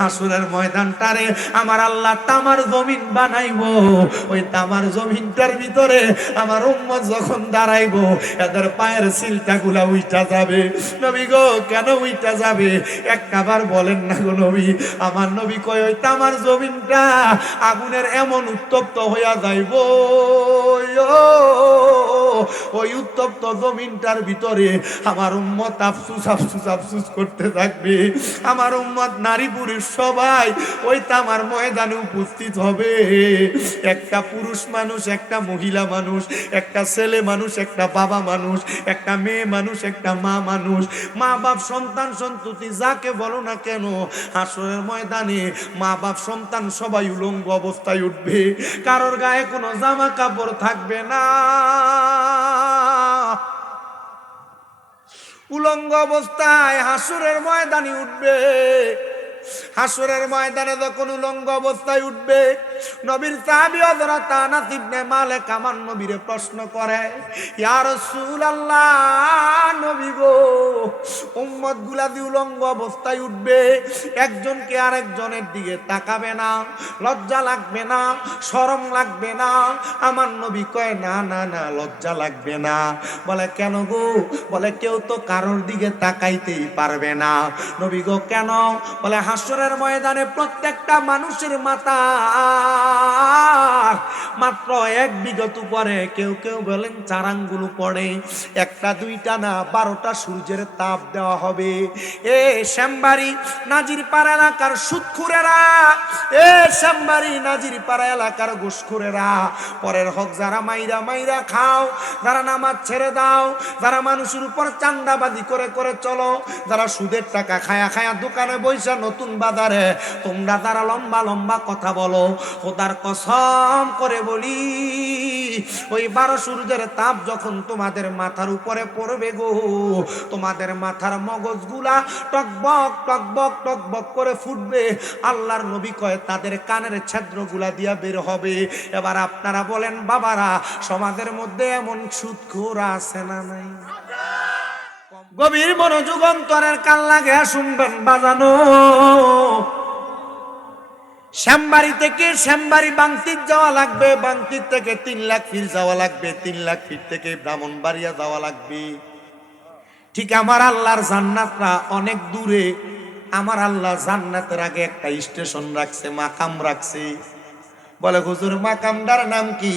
হাসরের ময়দানটারে আমার আল্লাহ তামার জমিন বানাইবো। ওই তামার জমিনটার ভিতরে আমার উম্মত যখন দাঁড়াইবো এদের পায়ের সিলটাগুলা উইটা যাবে। নবী গো কেন উইটা যাবে একটাবার বলেন না গো নবী। আমার নবী কয় ওই তামার জমিনটা আগুনের এমন উত্তপ্ত হইয়া যাইব, ওই উত্তপ্ত জমিনটার ভিতরে আমার উম্মত আফসুস আফসুস আফসুস করতে থাকবে। আমার উম্মত নারী পুরুষ সবাই ওই তামার ময়দানে উপস্থিত হবে। একটা পুরুষ মানুষ, একটা মহিলা মানুষ, একটা ছেলে মানুষ, একটা বাবা মানুষ, একটা মেয়ে মানুষ, একটা মা মানুষ, মা বাপ সন্তান সন্ততি যাকে বলো না কেন, হাসরের ময়দানে মা বাপ সন্তান সবাই উলঙ্গ অবস্থায় উঠবে। কারোর গায়ে কোনো জামা কাপড় থাকবে না, উলঙ্গ অবস্থায় হাসরের ময়দানে উঠবে। হাসরের ময়দানে যখন উলঙ্গ অবস্থায় উঠবে, নবীর সাহাবী হযরত আনাস ইবনে মালিক আমার নবীরে প্রশ্ন করে, ইয়া রাসূলুল্লাহ নবী গো, উম্মত গুলা দি উলঙ্গ অবস্থায় উঠবে, একজনকে আরেকজনের দিকে তাকাবে না, লজ্জা লাগবে না, শরম লাগবে না? আমার নবী কয় না না না, লজ্জা লাগবে না। বলে কেন গো? বলে কেউ তো কারোর দিকে তাকাইতেই পারবে না। নবী গো কেন? বলে হাসরের ময়দানে প্রত্যেকটা মানুষের মাথা মাত্র 1 বিঘত পরে, কেউ কেউ বলেন 4 আঙ্গুল পড়ে, একটা দুইটা না 12টা সূর্যের তাপ দেওয়া হবে। এ শ্যামবাড়ি নাজিরপাড়া এলাকার সুদখুরেরা, এ শ্যামবাড়ি নাজিরপাড়া এলাকার ঘুষখোরেরা, পরের হক যারা মাইরা মাইরা খাও, যারা নামাজ ছেড়ে দাও, যারা মানুষের উপর চান্দাবাজি করে করে চলো, যারা সুদের টাকা খায়া খায়া দোকানে বইসা নতুন বাজারে, তোমরা তারা লম্বা লম্বা কথা বলো, খোদার কসম করে বলি ওই 12 সূর্যের তাপ যখন তোমাদের মাথার উপরে পড়বে গো, তোমাদের মাথার মগজগুলা টকবক টকবক টকবক করে ফুটবে। আল্লাহর নবী কয় তাদের কানের ছিদ্রগুলা দিয়া বের হবে। এবার আপনারা বলেন বাবারা, সমাজের মধ্যে এমন সুদখোর আছে না নাই? গভীর মনোযোগ অন্তরের কান লাগে শুনবেন বাজানো। শ্যামবাড়ি থেকে শ্যামবাড়ি বাংতির যাওয়া লাগবে, বাংতির থেকে 3 লাখ ফিট যাওয়া লাগবে, 3 লাখ ফিট থেকে ব্রাহ্মণবাড়িয়া যাওয়া লাগবে। ঠিক আমার আল্লাহর জান্নাতটা অনেক দূরে। আমার আল্লাহ জান্নাতের আগে একটা স্টেশন রাখছে, মাকাম রাখছে। বলে হুজুর মাকামদার নাম কি?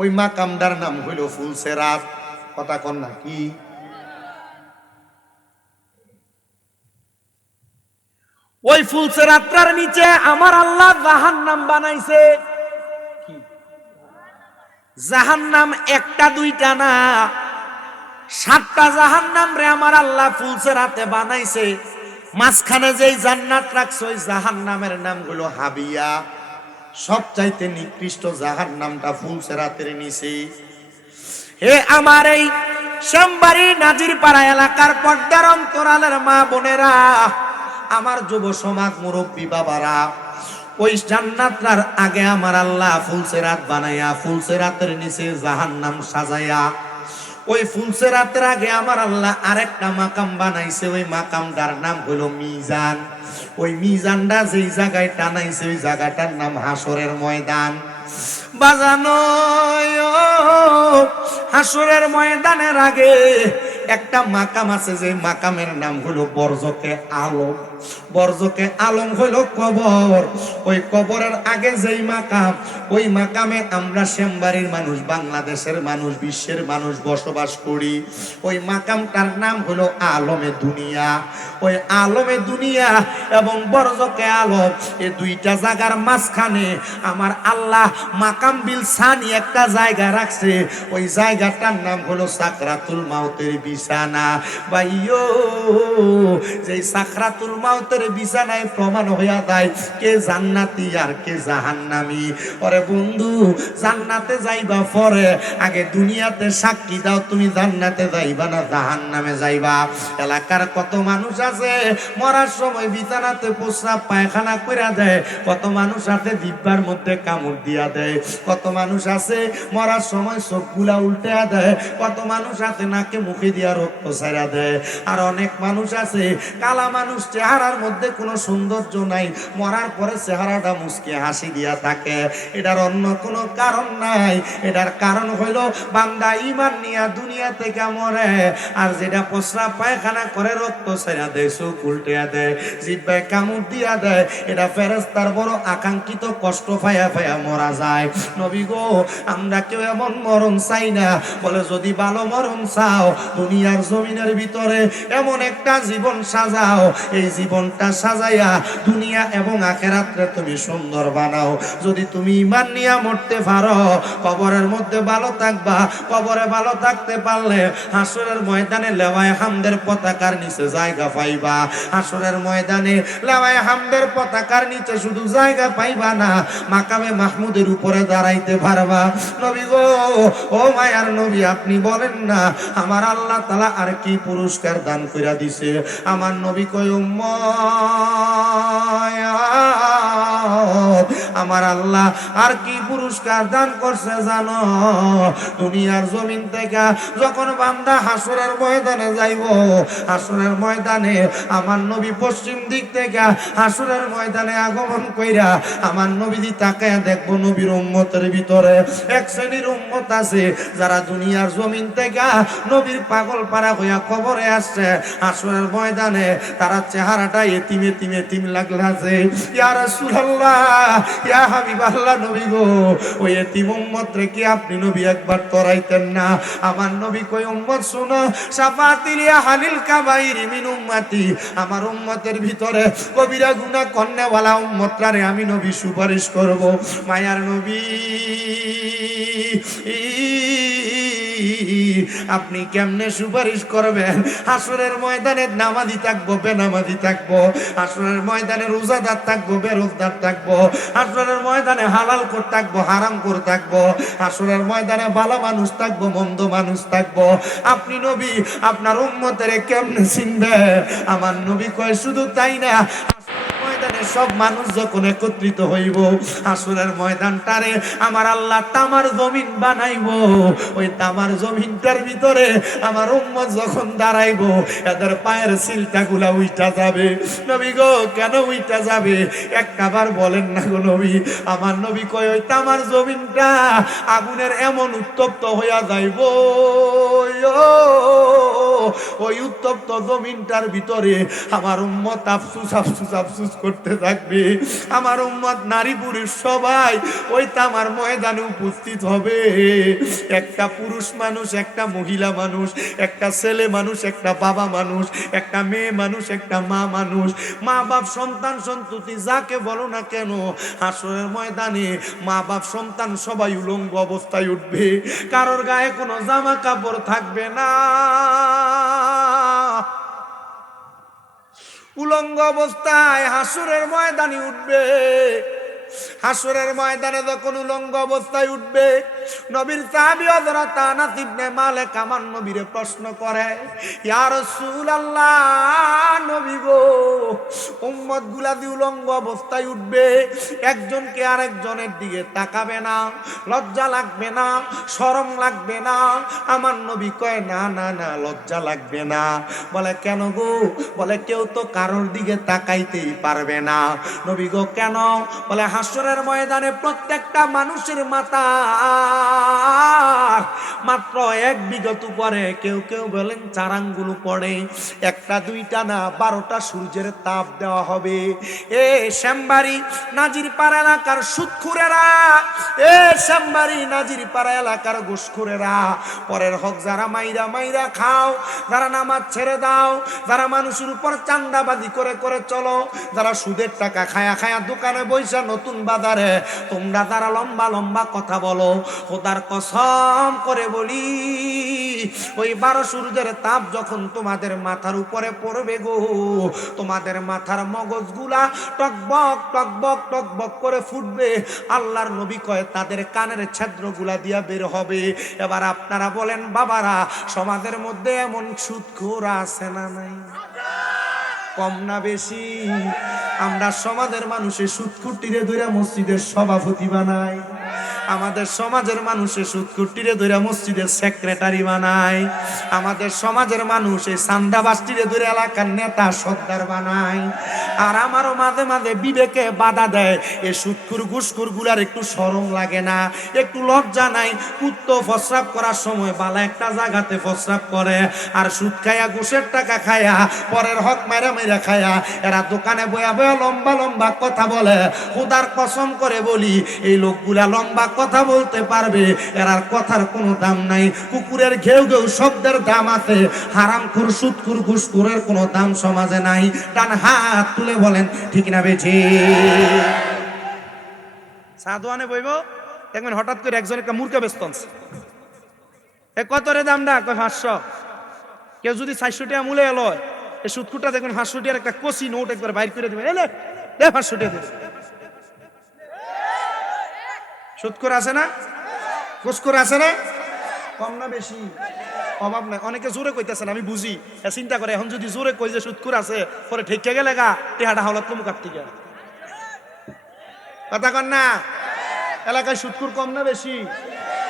ওই মাকামদার নাম হইল ফুলসেরাত। কথা কন না কি? ওই ফুলসেরাতটার নিচে আমার আল্লাহ জাহান্নাম বানাইছে। জাহান্নাম একটা দুইটা না, 7টা জাহান্নাম রে আমার আল্লাহ ফুলসেরাতে বানাইছে। মাঝখানে যেই জান্নাত রাখছে ওই জাহান্নামের নাম হলো হাবিয়া। সবচাইতে নিকৃষ্ট জাহান্নামটা ফুলসেরাতের নিচে। হে আমার এই শ্যামবাড়ি নাজিরপাড়া এলাকার পর্দার অন্তরালের মা বোনেরা, আমার যুব সমাজ মুরব্বী বাবারা, ওই জান্নাতটার আগে আমার আল্লাহ ফুলসেরাত বানাইয়া ফুলসেরাতের নিচে জাহান্নাম সাজাইয়া, ওই ফুলসেরাতের আগে আমার আল্লাহ আরেকটা মাকাম বানাইছে। ওই মাকামটার নাম হলো মিজান। ওই মিজানটা যেই জায়গায় টানাইছে ওই জায়গাটার নাম হাসরের ময়দান। বাজানো হাসরের ময়দানের আগে একটা মাকাম আছে, যে মাকামের নাম হলো বরজকে আলম। বরজকে আলম হইল কবর। ওই কবরের আগে যেই মাকাম, ওই মাকামে আমরা শ্যামবাড়ির মানুষ, বাংলাদেশের মানুষ, বিশ্বের মানুষ বসবাস করি। ওই মাকামটার নাম হলো আলমে দুনিয়া। ওই আলমে দুনিয়া এবং বরজকে আলম, এই দুইটা জায়গার মাঝখানে আমার আল্লাহ মাকাম বিল সানি একটা জায়গা রাখছে। ওই জায়গাটার নাম হলো সাকরাতুল মাউতের বিছানা। ভাইও, যেই সাকরাতুল মাউতের বিছানায় প্রমাণ হইয়া যায় কে জান্নাতি আর কে জাহান্নামী। ওরে বন্ধু, জান্নাতে যাইবা পরে, আগে দুনিয়াতে সাক্ষী দাও তুমি জান্নাতে যাইবা না জাহান্নামে যাইবা। এলাকার কত মানুষ আছে মরার সময় বিছানাতে প্রস্রাব পায়খানা কইরা দেয়, কত মানুষ আছে জিহ্বার মধ্যে কামড় দিয়া দেয়, কত মানুষ আছে মরার সময় চোখগুলা উল্টা দেয়, কত মানুষ আছে নাকে মুখে দিয়া রক্ত ছাইরা দেয়, আর অনেক মানুষ আছে কালা মানুষ চেহারা চেহারার মধ্যে কোনো সৌন্দর্য নাই, মরার পরে চেহারাটা মুচকি হাসি দিয়া থাকে। এটার অন্য কোনো কারণ নাই। এটার কারণ হইল বান্দা ঈমান নিয়া দুনিয়া থেকে মরে, আর যেটা প্রস্রাব পায়খানা করে রক্ত ছেড়া দেয়, চোখ উল্টিয়া দেয়, জিহ্বায় কামড় দিয়া দেয়, এটা ফেরেশতার বড় আকাঙ্ক্ষিত কষ্ট পায়া পায়া মরা যায়। নবী গো, আমরা কেউ এমন মরণ চাই না। বলে যদি ভালো মরণ চাও, দুনিয়ার জমিনের ভিতরে এমন একটা জীবন সাজাও, এই জীবনটা সাজাইয়া দুনিয়া এবং আখিরাতে তুমি সুন্দর বানাও। যদি তুমি ঈমান নিয়া মরতে পারো, কবরের মধ্যে ভালো থাকবা। কবরে ভালো থাকতে পারলে হাসরের ময়দানে লেওয়ায়ে হামদের পতাকার নিচে জায়গা পাইবা। হাসরের ময়দানে লেওয়ায়ে হামদের পতাকার নিচে শুধু জায়গা পাইবা না, মাকামে মাহমুদের উপরে দাঁড়াইতে পারবা। নবী গো, ও মায়ার নবী, আপনি বলেন না আমার আল্লাহ তাআলা আর কি পুরস্কার দান কইরা দিছে? আমার নবী কয়, উম্মত, আমার আল্লাহ আর কি পুরস্কার দান করছে জানো? দুনিয়ার জমিন থেকে যখন বান্দা হাসরের ময়দানে যাইব, হাসরের ময়দানে আমার নবী পশ্চিম দিক থেকে হাসরের ময়দানে আগমন কইরা আমার নবীজি তাকায়া দেখবো, নবীর উম্মতের ভিতরে এক শ্রেণীর উম্মত আছে যারা দুনিয়ার জমিন থেকে নবীর পাগল পারা হইয়া কবরে আসছে। হাসরের ময়দানে তারা চেহারাটা এতিম এতিম এতিম লাগলাছে। ইয়া রাসূলুল্লাহ, ইয়া হাবিবাল্লাহ, নবী গো, ওই এতিম উম্মত রে কি আপনি নবী একবার তরাইতেন না? আমার নবী কই, উম্মত শুনো, শাফাতিল আহলিল কাবাইর মিন উম্মতি, আমার উম্মতের ভিতরে কবিরা গুনাহ করনেওয়ালা উম্মতরে আমি নবী সুপারিশ করব। মায়ার নবী, আপনি কেমনে সুপারিশ করবেন? হাসরের ময়দানে নামাজি থাকবো, বেনামাজি থাকবো, হাসরের ময়দানে রোজাদার থাকবো, বেরোজদার থাকবো, হাসরের ময়দানে হালাল কর থাকবো, হারাম কর থাকবো, হাসরের ময়দানে ভালো মানুষ থাকবো, মন্দ মানুষ থাকবো। আপনি নবী আপনার উম্মতের কেমনে চিনবে? আমার নবী কয়, শুধু তাই না, ময়দানে সব মানুষ যখন একত্রিত হইব, হাসরের ময়দানটারে আমার আল্লাহ তামার জমিন বানাইব। ওই তামার জমিনটার ভিতরে আমার উম্মত যখন দাঁড়াইব, এদের পায়ের সিলটাগুলা উইটা যাবে। নবী গো, কেন উইটা যাবে? একটাবার বলেন না গো নবী। আমার নবী কয়, ওই তামার জমিনটা আগুনের এমন উত্তপ্ত হইয়া যাইব, ওই উত্তপ্ত জমিনটার ভিতরে আমার উম্মত আফসুস আফসুস আফসুস করতে থাকবে। আমার উম্মত নারী পুরুষ সবাই ওই তামার ময়দানে উপস্থিত হবে। একটা পুরুষ মানুষ, একটা মহিলা মানুষ, একটা ছেলে মানুষ, একটা বাবা মানুষ, একটা মেয়ে মানুষ, একটা মা মানুষ, মা বাপ সন্তান সন্ততি যাকে বলো না কেন, হাসরের ময়দানে মা বাপ সন্তান সবাই উলঙ্গ অবস্থায় উঠবে। কারোর গায়ে কোনো জামা কাপড় থাকবে না, উলঙ্গ অবস্থায় হাসরের ময়দানে উঠবে। হাসরের ময়দানে যখন উলঙ্গ অবস্থায় উঠবে, নবীর সাহাবী হযরত আনাস ইবনে মালিক আমার নবীরে প্রশ্ন করে, ইয়া রাসূলুল্লাহ, নবী গো, উম্মত গুলা দি উলঙ্গ অবস্থায় উঠবে, একজনকে আরেকজনের দিকে তাকাবে না, লজ্জা লাগবে না, শরম লাগবে না? আমার নবী কয়, না না না, লজ্জা লাগবে না। বলে কেন গো? বলে কেউ তো কারোর দিকে তাকাইতেই পারবে না। নবী গো, কেন? বলে হাসরের ময়দানে প্রত্যেকটা মানুষের মাথা মাত্র 1 বিঘত পরে, কেউ কেউ বলেন 4 আঙ্গুল পড়ে, একটা দুইটা না 12টা সূর্যের তাপ দেওয়া হবে। এ শ্যামবাড়ি নাজিরপাড়া এলাকার সুদখুরেরা, এ শ্যামবাড়ি নাজিরপাড়া এলাকার ঘুষখোরেরা, পরের হক যারা মাইরা মাইরা খাও, যারা নামাজ ছেড়ে দাও, যারা মানুষের উপর চান্দাবাজি করে করে চলো, যারা সুদের টাকা খায়া খায়া দোকানে বইসা নতুন বাজারে, তোমরা যারা লম্বা লম্বা কথা বলো, খোদার কসম করে বলি, ওই 12 সূর্যের তাপ যখন তোমাদের মাথার উপরে পড়বে গো, তোমাদের মাথার মগজগুলা টকবক টকবক টকবক করে ফুটবে। আল্লাহর নবী কয় তাদের কানের ছিদ্রগুলা দিয়া বের হবে। এবার আপনারা বলেন বাবারা, সমাজের মধ্যে এমন সুদখোর আছে না নাই? কম না বেশি? আমরা সমাজের মানুষের সুদখুরটিরে ধরে মসজিদের সভাপতি বানাই। আমাদের সমাজের মানুষে সুদকুটিরে ধরে মসজিদের সেক্রেটারি বানায়, আমাদের সমাজের মানুষ এই সান্দাবাসটিরে ধরে এলাকার নেতা সর্দার বানায়। আর আমারও মাঝে মাঝে বিবেকে বাধা দেয়, এই সুদকুর ঘুষখোর গুলার একটু শরম লাগে না, একটু লজ্জা নাই? কুত্তো প্রস্রাব করার সময় বালা একটা জায়গাতে প্রস্রাব করে, আর সুদ খায়া ঘুষের টাকা খায়া পরের হক মেরে মেরে খায়া এরা দোকানে বয়া বয়া লম্বা লম্বা কথা বলে। খুদার কসম করে বলি, এই লোকগুলা লম্বা কথা বলতে পারবে, এরার কথার কোনো দাম নাই। কুকুরের ঘেউ ঘেউ শব্দের দাম আছে, হারামখোর সুদখোর ঘুষখোরের কোনো দাম সমাজে নাই। ডান হাত তুলে বলেন ঠিক না বেঠি? সাধুয়ানে বইব দেখবেন হঠাৎ করে একজন একটা মূর্খা ব্যস্ত আছে, এ কত রে দামটা? কয় 500। কেউ যদি 400 টাকা মূলে এলো, এই সুদকুটা দেখবেন 500 টাকার একটা কষি নোট একবার বাইর করে দিবেন, এলে দে 500 টাকা দিবে। সুদখোর আছে না? ঘুষখোর আছে না? কম না বেশি? অভাব নাই। অনেকে জোরে কইতেছেন, আমি বুঝি, চিন্তা করে এখন যদি জোরে কই যে সুদখোর আছে, পরে ঠেকে গেলে গা টেহাটা হাওলাত তো মুখার থেকে। কথা কন না? এলাকায় সুদখোর কম না বেশি?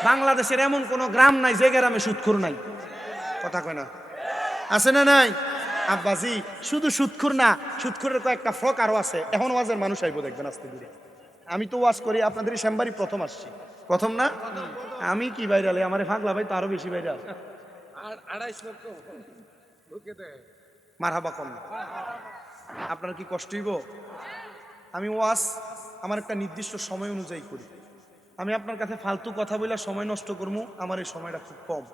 বাংলাদেশের এমন কোন গ্রাম নাই যে গ্রামে সুদখোর নাই। কথা কয় না? আছে না নাই? আব্বাজি শুধু সুদখোর না, সুদখোরের কয়েকটা ফ্রক আরো আছে। এখন ওয়াজের মানুষ আইবো দেখবেন আস্তে ধীরে। আমি তো ওয়াজ করি, আপনাদের শ্যামবাড়ি প্রথম আসছি। প্রথম না? আমি কি ভাইরাল? আমারে ফাগলা ভাই তো আরো বেশি ভাইরাল। মারহাবা কম। আপনার কি কষ্ট হইব? আমি ওয়াজ আমার একটা নির্দিষ্ট সময় অনুযায়ী করি। আমি আপনার কাছে ফালতু কথা বলে সময় নষ্ট করবো, আমার এই সময়টা খুব কম।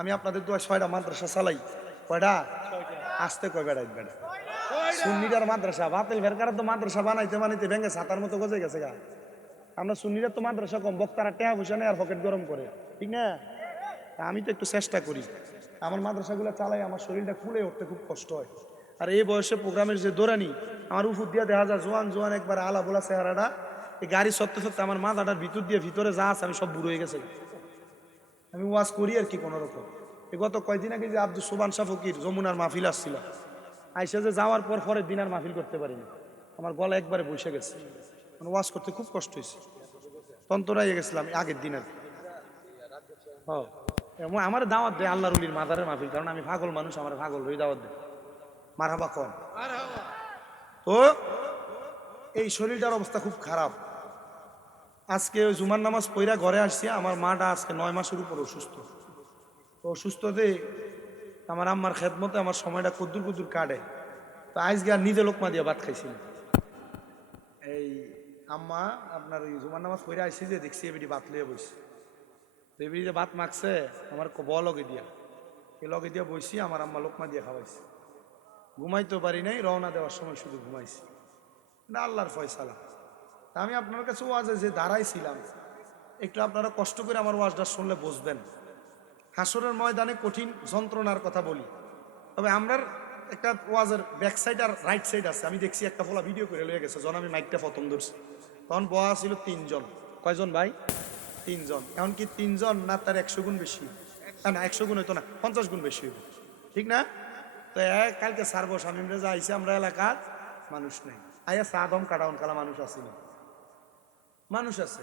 আমি আপনাদের দোয়া 6টা মাদ্রাসা চালাই। কয়টা? আসতে কয় বেড়াই বেড়া সুন্নিরার মাদ্রাসা বাতিল ভেরকার তো মাদ্রাসা বানাইতে বানাইতে ভেঙে ছাতার মতো গজে গেছে গা। আমরা সুন্নিরা তো মাদ্রাসা কম, বক্তারা টেহা পয়সা নেই আর পকেট গরম করে, ঠিক না? আমি তো একটু চেষ্টা করি, আমার মাদ্রাসাগুলো চালাই, আমার শরীরটা খুলে উঠতে খুব কষ্ট হয়। আর এই বয়সে প্রোগ্রামের যে দৌড়ানি, আমার উপর দিয়ে দেখা যায় জোয়ান জোয়ান একবার আলা বোলা চেহারাটা, এই গাড়ি সত্যি সত্যি আমার মাথাটার ভিতর দিয়ে ভিতরে যা আছে আমি সব বুড়ো হয়ে গেছে। আমি ওয়াজ করি আর কি কোনো রকম। এই গত কয়দিন আগে যে আব্দুল সোবান শাহ ফকির যমুনার মাহফিল আসছিল, আইসা যে যাওয়ার পর পরের দিন আর মাহফিল করতে পারিনি, আমার গলা একবারে বসে গেছে। মানে ওয়াজ করতে খুব কষ্ট হয়েছে, তন্তরাই গেছিলাম আগের দিন আর কি। আমার দাওয়াত দেয় আল্লাহ রুলির মাদারের মাহফিল, কারণ আমি পাগল মানুষ, আমার পাগল হয়ে দাওয়াত দেয়। মারহাবা কম। তো এই শরীরটার অবস্থা খুব খারাপ। আজকে ওই জুমার নামাজ পইরা ঘরে আসছি, আমার মাটা আজকে 9 মাসের উপর অসুস্থ। তো অসুস্থতে আমার আম্মার খেদমতে আমার সময়টা কুদ্দুর কুদ্দুর কাটে। তো আজকে আর নিজে লোকমা দিয়ে ভাত খাইছিল। এই আম্মা আপনার ওই জুমার নামাজ পইরা আসছি যে দেখছি এবিটি ভাত লইয়া বসছি। তো এবিটি যে ভাত মাখছে আমার লগে দিয়া, এই লগে দিয়া বসছি, আমার আম্মা লোকমা দিয়ে খাওয়াইছে। ঘুমাইতে পারি নাই, রওনা দেওয়ার সময় শুধু ঘুমাইছি। না আল্লাহর ফয়সালা। তা আমি আপনার কাছে ওয়াজে যে দাঁড়াইছিলাম, একটু আপনারা কষ্ট করে আমার ওয়াজটা শুনলে বুঝবেন। হাসরের ময়দানে কঠিন যন্ত্রণার কথা বলি, তবে আমরার একটা ওয়াজের ব্যাক সাইড আর রাইট সাইড আছে। আমি দেখছি একটা ফলা ভিডিও করে লয়ে গেছে, যখন আমি মাইকটা প্রথম ধরছি তখন বয়া ছিল 3 জন। কয়জন ভাই? 3 জন। এখন কি 3 জন না তার 100 গুণ বেশি? না 100 গুণ হইতো না, 50 গুণ বেশি হইব, ঠিক না? তো কালকে সারবো স্বামীরা যা আইসে, আমরা এলাকার মানুষ নেই, আইয়া সাদম কাটাউন কালা মানুষ আছে না, মানুষ আছে।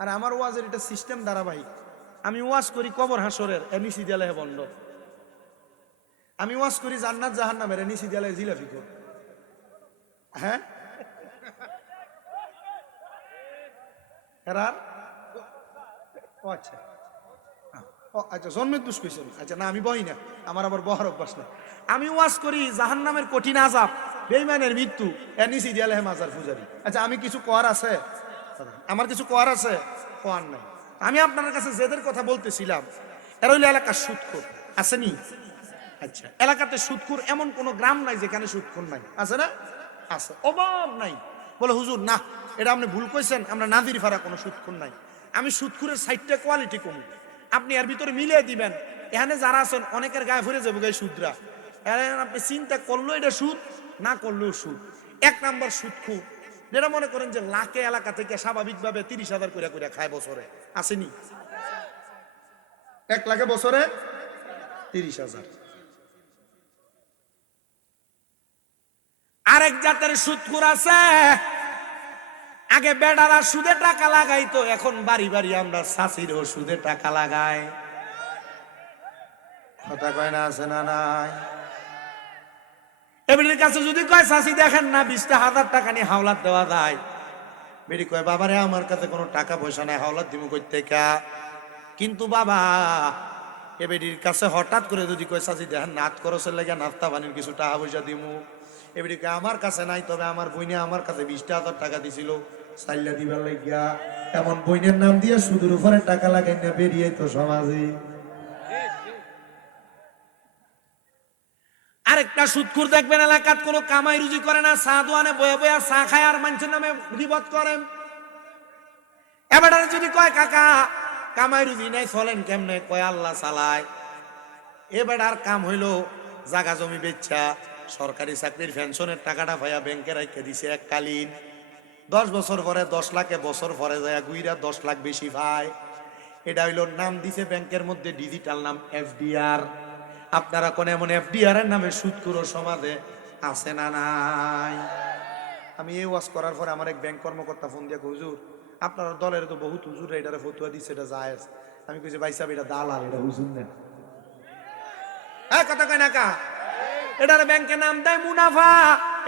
আর আমার ওয়াজের এটা সিস্টেম ধারাবাহিক। আমি ওয়াজ করি কবর হাসরের, নিচি দেয়ালে বন্ধ। আমি ওয়াজ করি জান্নাত জাহান্নামের, নিচি দেয়ালে জিলাফি কর। হ্যাঁ হেরার ও আচ্ছা, ও আচ্ছা জন্মের দুষ কইছেন। আচ্ছা না আমি বই না, আমার আবার বহার অভ্যাস না। আমি ওয়াজ করি জাহান্নামের কঠিন আযাব, বেঈমানের মৃত্যু, এর নিচি দেয়ালে মাজার পূজারি। আচ্ছা আমি কিছু কোয়ার আছে? আমার কিছু কোয়ার আছে? কোয়ার নাই। আমি আপনার কাছে যেদের কথা বলতেছিলাম এরা হইলো এলাকার সুদখোর, আসেনি? আচ্ছা এলাকাতে সুদখোর এমন কোন গ্রাম নাই যেখানে সুদখোর নাই, আছে না? আছে, অভাব নাই। বলে হুজুর না, এটা আপনি ভুল কইছেন, আমরা নাদির ফারা কোনো সুদখোর নাই। আমি সুদখোরের 60টা কোয়ালিটি কম, আপনি এর ভিতরে মিলিয়ে দিবেন। এখানে যারা আছেন অনেকের গায়ে ভরে যাবো গায়ে সুদরা, আপনি চিন্তা করলো এটা সুদ, না করলেও সুদ। 1 নাম্বার সুদখোর, যেটা মনে করেন যে লাখে এলাকা থেকে স্বাভাবিকভাবে 30,000 করে করে খায় বছরে, আসেনি? 1 লাখে বছরে 30,000। আরেক জাতের সুদখোর আছে, আগে বেটারা সুদে টাকা লাগাইতো, এখন বাড়ি বাড়ি আমরা চাষিরও সুদে টাকা লাগাই। কথা কয় না, আছে না নাই? এবিলির কাছে যদি কয় চাষি দেখেন না 20,000 টাকা নিয়ে হাওলাত দেওয়া যায়, বেরি কয় বাবারে আমার কাছে কোনো টাকা পয়সা নাই, হাওলাত দিব কই থেকে? কিন্তু বাবা এবেডির কাছে হঠাৎ করে যদি কয় চাষি দেখেন নাত খরচের লাগে নাস্তা পানির কিছু টাকা পয়সা দিমু, এবেডি কয় আমার কাছে নাই, তবে আমার বইনে আমার কাছে 20,000 টাকা দিছিল চাইলা দিবার লাগিয়া। এমন বইনের নাম দিয়ে সুদের উপরে টাকা লাগাই না বেরিয়ে তো সমাজে। আরেকটা সুদখোর দেখবেন এলাকাত কোনো কামাই রুজি করে না, চা দোয়ানে বয়ে বয়ে চা খায় আর মানুষের নামে গিবত করেন। এবার যদি কয় কাকা কামাই রুজি নাই চলেন কেমনে, কয় আল্লাহ চালায়। এবার আর কাম হইলো জাগা জমি বেচা সরকারি চাকরির পেনশনের টাকাটা ভাইয়া ব্যাংকে রেখে দিছে এককালীন। 10 বছর পরে 10 লাখে বছর পরে যায় গুইরা 10 লাখ বেশি ভাই। এটা হইলো নাম দিছে ব্যাংকের মধ্যে ডিজিটাল নাম এফডিআর। আপনারা কোন এমন এফডিআর এর নামে সুদখোর সমাজে আছে না নাই? আমি এই ওয়াজ করার পরে আমার এক ব্যাংক কর্মকর্তা ফোন দিয়ে হুজুর আপনার দলের তো বহুত হুজুর এটারে ফতুয়া দিচ্ছে, এটা জায়েজ। আমি কইছি ভাই সাহেব এটা দালাল, এটা হুজুর নেন। কথা কয় না কা? এটার ব্যাংকে নাম দেয় মুনাফা,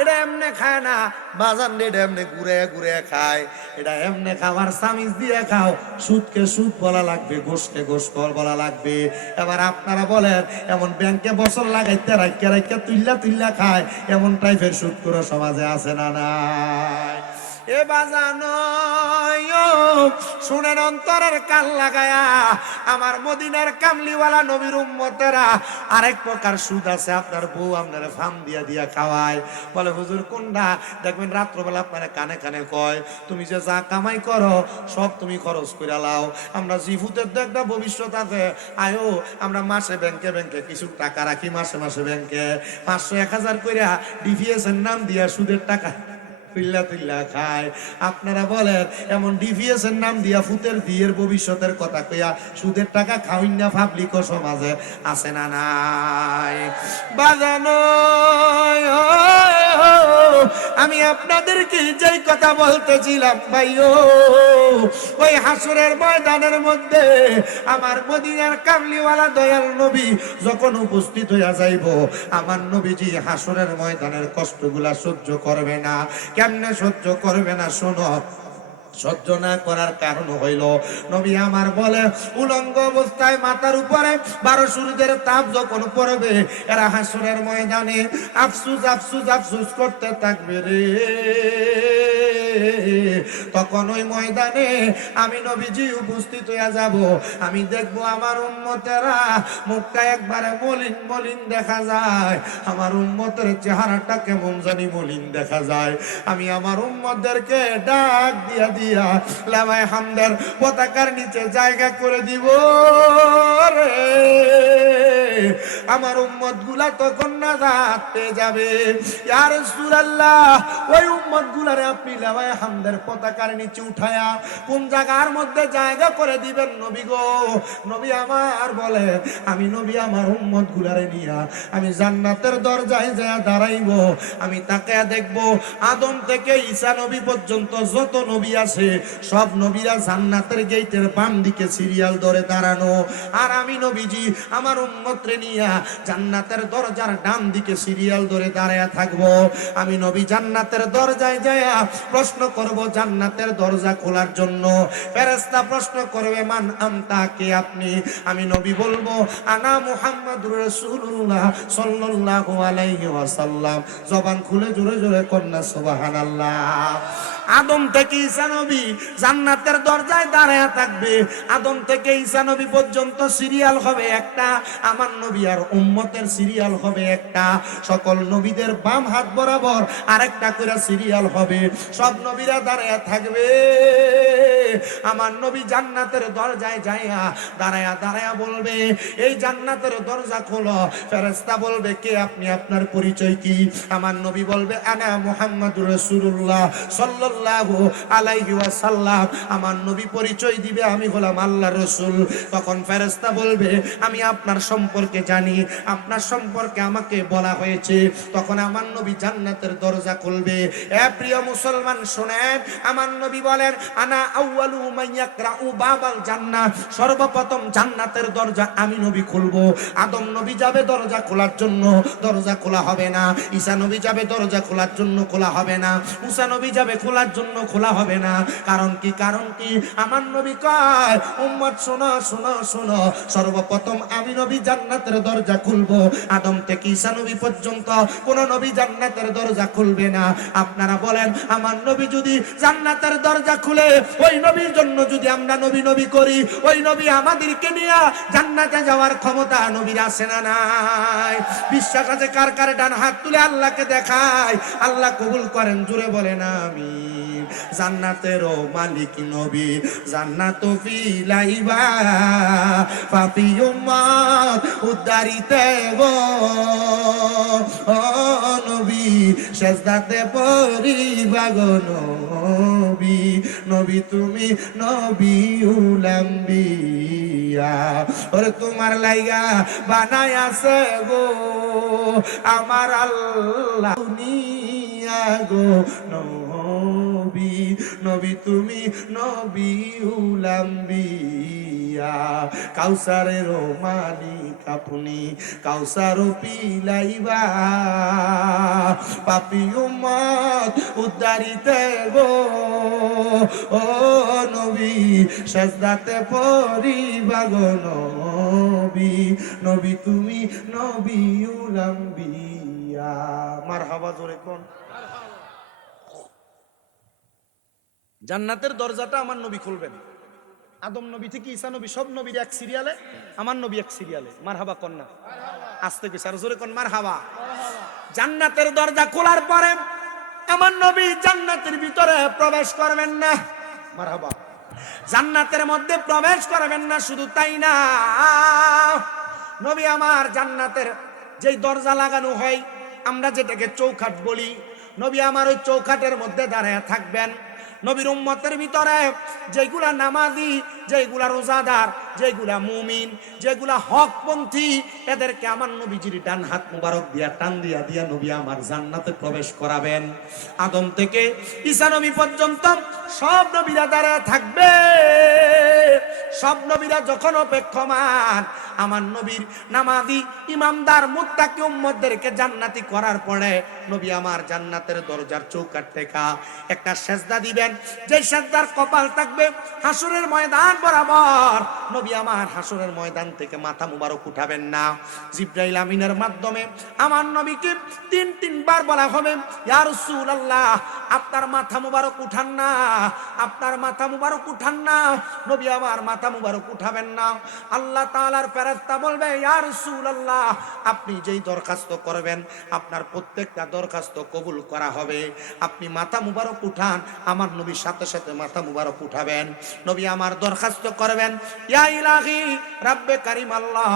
এটা এমনে খায় না বাজার, এটা এমনে ঘুরে ঘুরে খায়। এটা এমনে খাবার সামিজ দিয়ে খাও, সুদকে সুদ বলা লাগবে, গোশকে গোশ বলা লাগবে। এবার আপনারা বলেন এমন ব্যাংকে বছর লাগাইতে রাখিয়া রাখিয়া তুইল্লা তুইল্লা খায়, এমন টাইপের সুদখোর সমাজে আছে না নাই? এ বাজানো শুনেন অন্তরের কান লাগায়া, আমার মদিনার কামলিওয়ালা নবীর উম্মতেরা আরেক প্রকার সুদ আছে। আপনার বউ আপনার ফার্ম দিয়া দিয়া খাওয়ায়, বলে হুজুর কোনটা? দেখবেন রাত্রবেলা আপনারা কানে কানে কয় তুমি যে যা কামাই করো সব তুমি খরচ করে লাও, আমরা জিফুতের তো একটা ভবিষ্যৎ আছে, আয়ো আমরা মাসে ব্যাংকে ব্যাংকে কিছু টাকা রাখি, মাসে মাসে ব্যাংকে 500-1000 কইরা ডিভিএস এর নাম দিয়া সুদের টাকা তুল্লা তুল্লা খায়। আপনারা বলেন এমন ডিভিএস এর নাম দিয়া ফুতের বিয়ের ভবিষ্যতের কথা কইয়া সুদের টাকা খাওয়াই না পাবলিক সমাজে আছে না নাই? বাজানো আমি আপনাদেরকে যেই কথা বলতেছিলাম ভাইও, ওই হাসরের ময়দানের মধ্যে আমার মদিনার কামলিওয়ালা দয়াল নবী যখন উপস্থিত হইয়া যাইব, আমার নবীজি হাসরের ময়দানের কষ্টগুলা সহ্য করবে না। কেমনে সহ্য করবে না শোনো। সহ্য না করার কারণ হইল নবী আমার বলে উলঙ্গ অবস্থায় মাথার উপরে 12 সূর্যের তাপ যখন পড়বে, এরা হাসরের ময়দানে আফসুস আফসুস আফসুস করতে থাকবে রে। তখন ওই ময়দানে আমি নবীজি উপস্থিত হইয়া যাব। আমি দেখবো আমার উম্মতেরা মুখটা একবারে মলিন মলিন দেখা যায়, আমার উম্মতের চেহারাটা কেমন জানি মলিন দেখা যায়। আমি আমার উম্মতদেরকে ডাক দিয়া দিয়া লামায়ে হামদের পতাকার নিচে জায়গা করে দিব রে। আমার উম্মত গুলা তখন নাজাত পেয়ে যাবে। ইয়া রাসূলুল্লাহ, ওই উম্মত গুলারে আপনি লামায়ে হামদের পতাকার নিচে উঠায়া কোন জায়গার মধ্যে জায়গা করে দিবেন নবী গো? নবী আমার বলে আমি নবী আমার উম্মত গুলারে নিয়া আমি জান্নাতের দরজায় যায় দাঁড়াইব। আমি তাকে দেখব আদম থেকে ঈসা নবী পর্যন্ত যত নবী আছে সব নবীরা জান্নাতের গেটের বাম দিকে সিরিয়াল ধরে দাঁড়ানো, আর আমি নবীজি আমার উম্মতরে নিয়া জান্নাতের দরজার ডান দিকে সিরিয়াল ধরে দাঁড়ায়া থাকব। আমি নবী জান্নাতের দরজায় যায়া প্রশ্ন করব জান্নাতের দরজা খোলার জন্য। ফেরেশতা প্রশ্ন করবে মান আনতা, কে আপনি? আমি নবী বলবো আনা মুহাম্মাদুর রাসূলুল্লাহ সাল্লাল্লাহু আলাইহি ওয়াসাল্লাম। জবান খুলে জোরে জোরে কন্যা সুবহানাল্লাহ। আদম থেকে ঈসা নবী জান্নাতের দরজায় দাঁড়ায়া থাকবে। আদম থেকে ঈসা নবী পর্যন্ত সিরিয়াল হবে একটা, আমার নবী আর উম্মতের সিরিয়াল হবে একটা। সকল নবীদের বাম হাত বরাবর আরেকটা করে সিরিয়াল হবে। সব নবীরা দাঁড়ায়া থাকবে। আমার নবী জান্নাতের দরজায় যাইয়া দাঁড়ায়া দাঁড়ায়া বলবে, এই জান্নাতের দরজা খোলো। ফেরেশতা বলবে, কে আপনি, আপনার পরিচয় কি? আমার নবী বলবে, আনা মুহাম্মাদুর রাসূলুল্লাহ সাল্লাল্লাহু আলাইহি ওয়াসাল্লাম। আমার নবী পরিচয় দিবে, আমি হলাম আল্লাহর রাসূল। তখন ফেরেশতা বলবে, আমি আপনার সম্পর্কে জানি, আপনার সম্পর্কে আমাকে বলা হয়েছে। তখন আমার নবী জান্নাতের দরজা খুলবে। এ প্রিয় মুসলমান শুনেন, আমার নবী বলেন, আনা আউয়ালু মান ইয়াকরাউ বাবাল জান্নাহ। সর্বপ্রথম জান্নাতের দরজা আমি নবী খুলবো। আদম নবী যাবে দরজা খোলার জন্য, দরজা খোলা হবে না। ঈসা নবী যাবে দরজা খোলার জন্য, খোলা হবে না। মুসা নবী যাবে খোলার জন্য, খোলা হবে না। কারণ কি? কারণ কি? আমার নবী কয়, উম্মত শোনো শোনো শোনো, সর্বপ্রথম আমি নবী জান্নাতের দরজা খুলবো। আদম থেকে ঈসা নবী পর্যন্ত কোন নবী জান্নাতের দরজা খুলবে না। আপনারা বলেন, আমার নবী যদি জান্নাতের দরজা খুলে, ওই নবীর জন্য যদি আমরা নবী নবী করি, ওই নবী আমাদেরকে নিয়ে জান্নাতে যাওয়ার ক্ষমতা নবীর আছে না নাই? বিশ্বাস আছে কার কার? ডান হাত তুলে আল্লাহকে দেখায়, আল্লাহ কবুল করেন। জুড়ে বলেন আমিন। জান্নাতেরও মালিক নবী, জান্নাত ফিলাইবা পাপী উম্মত উদ্ধারিতে গো নবী, সেজদাতে পড়িবা গো নবী। নবী তুমি নবী উলাম্বিয়া, ওরে তোমার লাইগা বানাই আছে গো আমার আল্লাহ দুনিয়া গো নবী। নবী তুমি নবী উলাম্বিয়া, কাউসারের মালিক আপনি, কাউসার পিলাইবা পাপী উম্মত উদ্ধারিতে গো ও নবী, সেজদাতে পড়িবা গো নবী। নবী তুমি নবী উলাম্বিয়া। মারহাবা, জোরে কোন। জান্নাতের দরজাটা আমার নবী খুলবেন। আদম নবী থেকে ঈসা নবী, সব নবীর এক সিরিয়ালে, আমার নবী এক সিরিয়ালে। মারহাবা কন্যা, আস্তে কি সারা জোরে কোন মারহাবা। জান্নাতের দরজা খোলার পরে আমার নবী জান্নাতের ভিতরে প্রবেশ করবেন না। মারহাবা। জান্নাতের মধ্যে প্রবেশ করবেন না, শুধু তাই না, নবী আমার জান্নাতের যেই দরজা লাগানো হয়, আমরা যেটাকে চৌখাট বলি, নবী আমার ওই চৌখাটের মধ্যে দাঁড়ায় থাকবেন। নবীর উম্মতের ভিতরে যেগুলা নামাজি, যেগুলা রোজাদার, যেগুলা মুমিন, যেগুলা হকপন্থী, এদেরকে আমার নবীজির ডান হাত মুবারক দিয়া টান দিয়া দিয়া নবী আমার জান্নাতে প্রবেশ করাবেন। আদম থেকে ঈসা নবী পর্যন্ত সব নবীরা দাঁড়ায় থাকবে। সব নবীরা যখন অপেক্ষমান আমার নবীর নামাজি ইমামদার মুত্তাকি উম্মতদেরকে জান্নাতি করার পরে নবী আমার জান্নাতের দরজার চৌকাঠ থেকে একটা সেজদা দিবেন, যে সেজদার কপাল থাকবে হাসরের ময়দান বরাবর। নবী আমার হাসরের ময়দান থেকে মাথা মুবারক উঠাবেন না। জিবরাইল আমিনের মাধ্যমে আমার নবীকে তিনবার বলা হবে, ইয়া রাসূলুল্লাহ, আপনার মাথা মুবারক উঠান না, আপনার মাথা মুবারক উঠান না। নবী আমার মাথা মুবারক উঠাবেন না। আল্লাহ তাআলার ফেরেশতা বলবে, ইয়া রাসূলুল্লাহ, আপনি যেই দরখাস্ত করবেন আপনার প্রত্যেকটা দরখাস্ত কবুল করা হবে। আপনি মাথা মুবারক উঠান। আমার নবীর সাথে সাথে মাথা মুবারক উঠাবেন। নবী আমার দরখাস্ত করবেন, ইয়া ইলাহি রাব্বে কারীম আল্লাহ,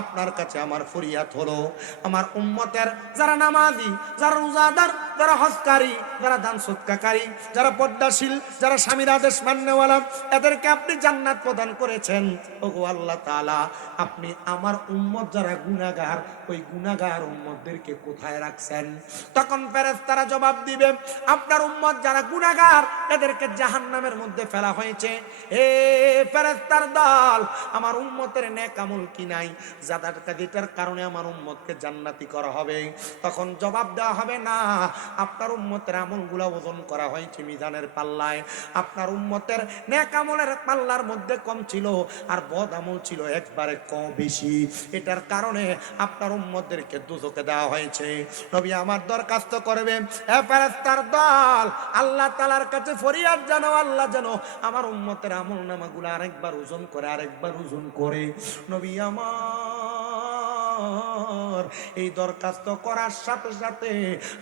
আপনার কাছে আমার ফরিয়াদ হলো, আমার উম্মতের যারা নামাজি, যারা রোজাদার, যারা হজকারী, যারা দান সদকাকারী, যারা পর্দাশীল, যারা স্বামীর আদেশ মান্যওয়ালা, এদেরকে আপনি জান্নাত প্রদান করেছেন। ওগো আল্লাহ তাআলা, আপনি আমার উম্মত যারা গুনাহগার, ওই গুনাহগার উম্মতদেরকে কোথায় রাখছেন? তখন ফেরেশতারা জবাব দিবে, আপনার উম্মত যারা গুনাহগার, এদেরকে জাহান্নামের মধ্যে ফেলা হয়েছে। এ ফেরেশতার দল, আমার উম্মতের নেক আমল কি নাই, যেটার কারণে আমার উম্মতকে জান্নাতি করা হবে? তখন জবাব দেওয়া হবে, না, আপনার উম্মতের আমলগুলা ওজন করা হয়েছে মিজানের পাল্লায়। আপনার উম্মতের নেক আমলের পাল্লার মধ্যে কম ছিল, আর বদ আমল ছিল একবারে কম বেশি। এটার কারণে আপনার উম্মতদেরকে দুজকে দেওয়া হয়েছে। নবী আমার দরখাস্ত করবে, এ ফেরেশতার দল, আল্লাহ তাআলার কাছে ফরিয়াদ জানাও, আল্লাহ যেন আমার উম্মতের আমলনামাগুলো আরেকবার ওজন করে, আরেকবার ওজন করে। নবী আমার এই দরখাস্ত করার সাথে সাথে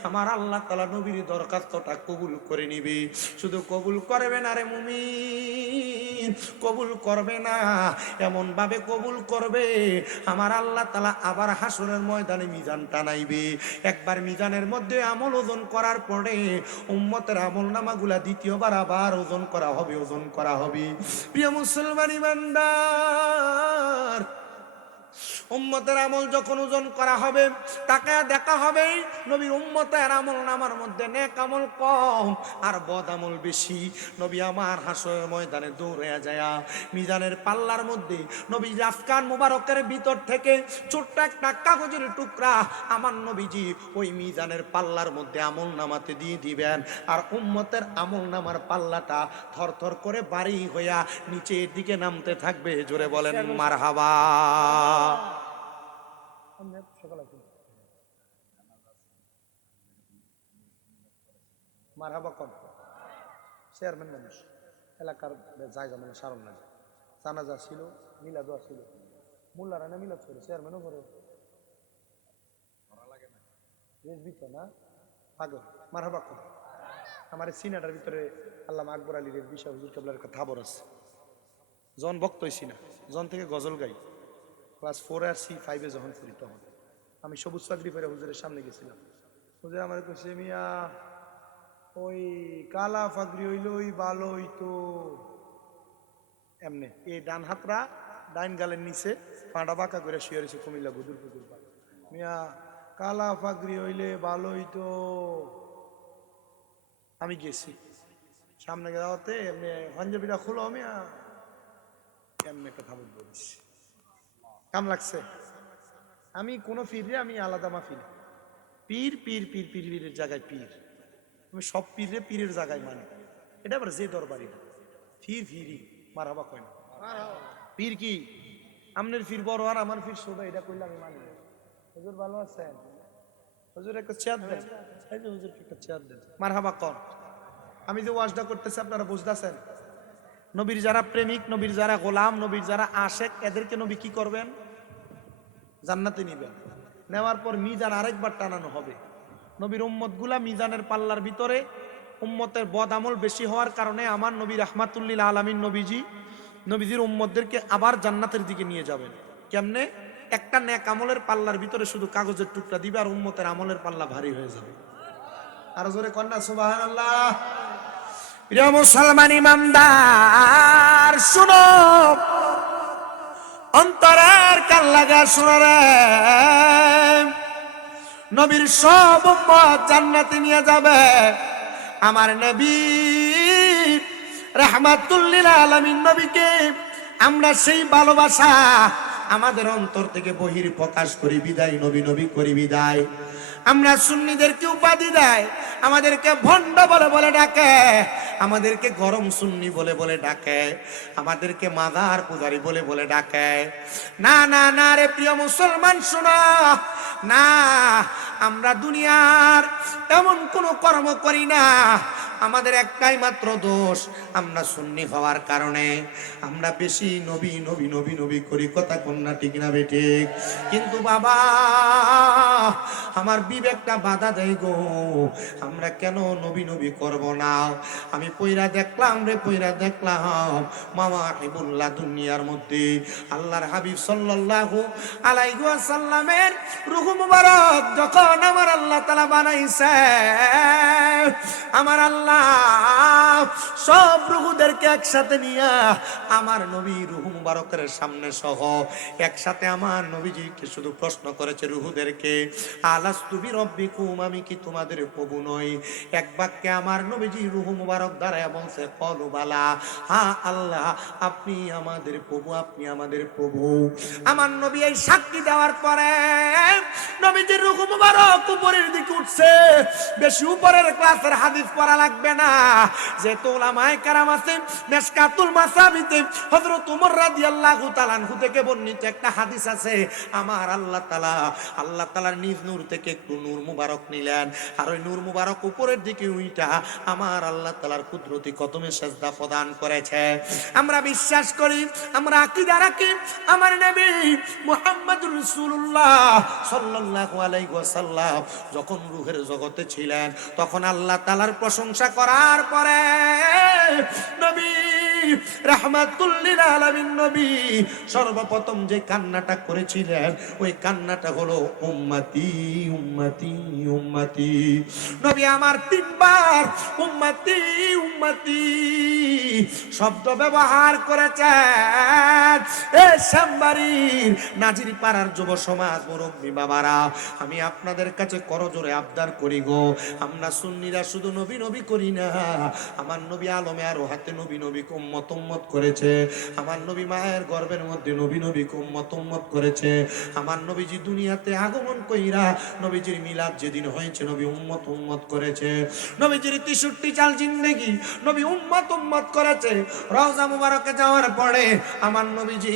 আমার আল্লাহ তাআলা নবীর দরখাস্তটা কবুল করে নিবে। শুধু কবুল করবে না রে মুমিন, কবুল করবে না, এমন ভাবে কবুল করবে আমার আল্লাহ তাআলা আবার হাসরের ময়দানে মিজান টানাইবে। একবার মিজানের মধ্যে আমল ওজন করার পরে উম্মতের আমল নামাগুলা দ্বিতীয়বার আবার ওজন করা হবে, ওজন করা হবে। প্রিয় মুসলমান ইমানদার, উম্মতের আমল যখন ওজন করা হবে তাকে দেখা হবে নবীর উম্মতের আমল নামার মধ্যে নেক আমল কম আর বদ আমল বেশি। নবী আমার হাসরের ময়দানে দৌড়ে যায় মিজানের পাল্লার মধ্যে নবী আফকান মুবারকের ভিতর থেকে ছোট্ট একটা কাগজের টুকরা আমার নবীজি ওই মিজানের পাল্লার মধ্যে আমল নামাতে দিয়ে দিবেন। আর উম্মতের আমল নামার পাল্লাটা থরথর করে বাড়ি হইয়া নিচের দিকে নামতে থাকবে। জোরে বলেন মারহাবা। মারহাবা কম চেয়ারম্যান মানুষ এলাকার জায়গা মানে সারণ না জানাজা ছিল, মিলাদও ছিল, মোল্লারা না মিলাদ ছিল, চেয়ারম্যানও করে না পাগল। মারহাবা কম। আমার সিনাটার ভিতরে আল্লামা আকবর আলীর বিশা হুজুর কেবলার একটা থাবর আছে। জন বক্ত হইছি না, জন থেকে গজল গাই। ক্লাস 4 আর 5 যখন পড়ি তখন আমি সবুজ চাকরি করে হুজুরের সামনে গেছিলাম। হুজুর আমার কইছে মিয়া ওই কালা ফাগরি হইল ওই ভালো হইতো এমনি। এই ডান হাতরা ডাইন গালের নিচে পাঁডা বাঁকা করে শুয়ে রয়েছে কুমিল্লা গুদুর পুকুর পা। মিয়া কালা ফাগরি হইলে ভালো হইতো। আমি গেছি সামনে যাওয়াতে এমনি পাঞ্জাবিটা খুলো মিয়া এমনি একটা থাবত বলেছি। কাম লাগছে। আমি কোনো ফিরে আমি আলাদা মাফি না। পীর পীর পীর পীর পীরের জায়গায় পীর, আমি সব পীরে পীরের জায়গায় মানি। এটা আবার যে দরবারি না ফির ফিরি মারহাবা কয় না। পীর কি আমনের ফির বড় আর আমার ফির ছোট, এটা কইলে আমি মানি। হুজুর ভালো আছেন? হুজুর একটা চেয়ার দেন, এই যে হুজুরকে একটা চেয়ার দেন। মারহাবা কর। আমি যে ওয়াজটা করতেছি আপনারা বুঝতেছেন? নবীর যারা প্রেমিক, নবীর যারা গোলাম, নবীর যারা আশেক, এদেরকে নবী কি করবেন? জান্নাতে নিবেন। নেওয়ার পর মিজান আরেকবার টানানো হবে। নবীর উম্মত গুলা মিজানের পাল্লার ভিতরে উম্মতের বদ আমল বেশি হওয়ার কারণে আমার নবী রাহমাতুল্লিল আলামিন নবীজির উম্মতদেরকে আবার জান্নাতের দিকে নিয়ে যাবেন। কেমনে? একটা নেক আমলের পাল্লার ভিতরে শুধু কাগজের টুকরা দিবে আর উম্মতের আমলের পাল্লা ভারী হয়ে যাবে। আর জোরে কন্যা সুবহানাল্লাহ। প্রিয় মুসলমান ইমানদার শুনো, অন্তরের কান লাগা শুনো রে, নবীর সব উম্মত জান্নাতে নিয়ে যাবে। আমার নবী রাহমাতুল্লিল আলামিন নবীকে আমরা সেই ভালোবাসা আমাদের অন্তর থেকে বহির প্রকাশ করি বিদায়, নবী নবী করি বিদায়। আমরা সুন্নিদেরকে উপাধি দেয়, আমাদেরকে ভণ্ড বলে বলে ডাকে, আমাদেরকে গরম সুন্নি বলে বলে ডাকে, আমাদেরকে মাদার পূজারি বলে বলে ডাকে। না না না রে প্রিয় মুসলমান শোনো না, আমরা দুনিয়ার এমন কোনো কর্ম করি না। আমাদের একটাই মাত্র দোষ, আমরা সুন্নি হওয়ার কারণে আমরা বেশি নবী নবী নবী নবী করি। কথা কন্যা ঠিক না বেঠিক? কিন্তু বাবা আমার বিবেকটা বাধা দেয় গো, আমরা কেন নবী নবী করব না? আমি পয়রা দেখলাম রে, পয়রা দেখলাম মামা হিবুল্লাহ দুনিয়ার মধ্যে আল্লাহর হাবিব সাল্লাল্লাহু আলাইহি ওয়াসাল্লামের রূহ মুবারক যখন আমার আল্লাহ তাআলা বানাইছে, আমার আল্লাহ সব রূহদেরকে একসাথে নিয়ে আমার নবী রূহ মুবারকের সামনে সহ একসাথে আমার নবীজিকে শুধু প্রশ্ন করেছে রূহদেরকে, আলাস্তু বিরব্বিকুম, আমি কি তোমাদের প্রভু নই? এক বাক্যে আমার নবীজি রূহ মুবারক দাঁড়ায় বলছে ক্বালু বালা, হ্যাঁ আল্লাহ আপনি আমাদের প্রভু, আপনি আমাদের প্রভু। আমার নবী এই সাক্ষী দেওয়ার পরে নবীজির রূহ মুবারক উপরের দিকে উঠছে। বেশি উপরের ক্লাসের হাদিস পড়া লাগবে না, যে সমস্ত উলামায়ে কেরাম আছে। মিশকাতুল মাসাবিতে হযরত ওমর রাদিয়াল্লাহু তাআলা আনহু থেকে বর্ণিত একটা হাদিস আছে, আমার আল্লাহ তাআলার নিজ নূর থেকে একটু নূর মুবারক নিলেন, আর ওই নূর মুবারক উপরের দিকে উইটা আমার আল্লাহ তাআলার কুদরতি কদমে সেজদা প্রদান করেছে। আমরা বিশ্বাস করি, আমরা আকীদা রাখি, আমার নবী মুহাম্মদুর রাসূলুল্লাহ সাল্লাল্লাহু আলাইহি ওয়াসাল্লাম যখন রূহের জগতে ছিলেন, তখন আল্লাহ তাআলার প্রশংসা করার পরে নবী রাহমাতুল লিল আলামিন নবী সর্বপ্রথম যে কান্নাটা করেছিলেন, ওই কান্নাটা হলো উম্মতি উম্মতি উম্মতি। নবী আমার তিনবার উম্মতি উম্মতি শব্দ ব্যবহার করেছেন। এ শ্যামবাড়ির নাজির পাড়ার যুব সমাজ, মুরব্বী বাবারা, আমি আপনাদের কাছে করজোরে আবদার করি গো, আমরা সুন্নিরা শুধু নবী নবী করি না, আমার নবী আলমে আর হাতে নবী নবী উম্মত উম্মত করেছে, আমার নবী মায়ের গর্ভের মধ্যে নবী নবী উম্মত উম্মত করেছে, আমার নবীজি দুনিয়াতে আগমন কইরা নবীজির মিলাদ যেদিন হয়েছে নবী উম্মত উম্মত করেছে, নবীজির 63 সাল জিন্দেগি নবী উম্মত উম্মত করেছে। রওজা মুবারকে যাওয়ার পরে আমার নবীজি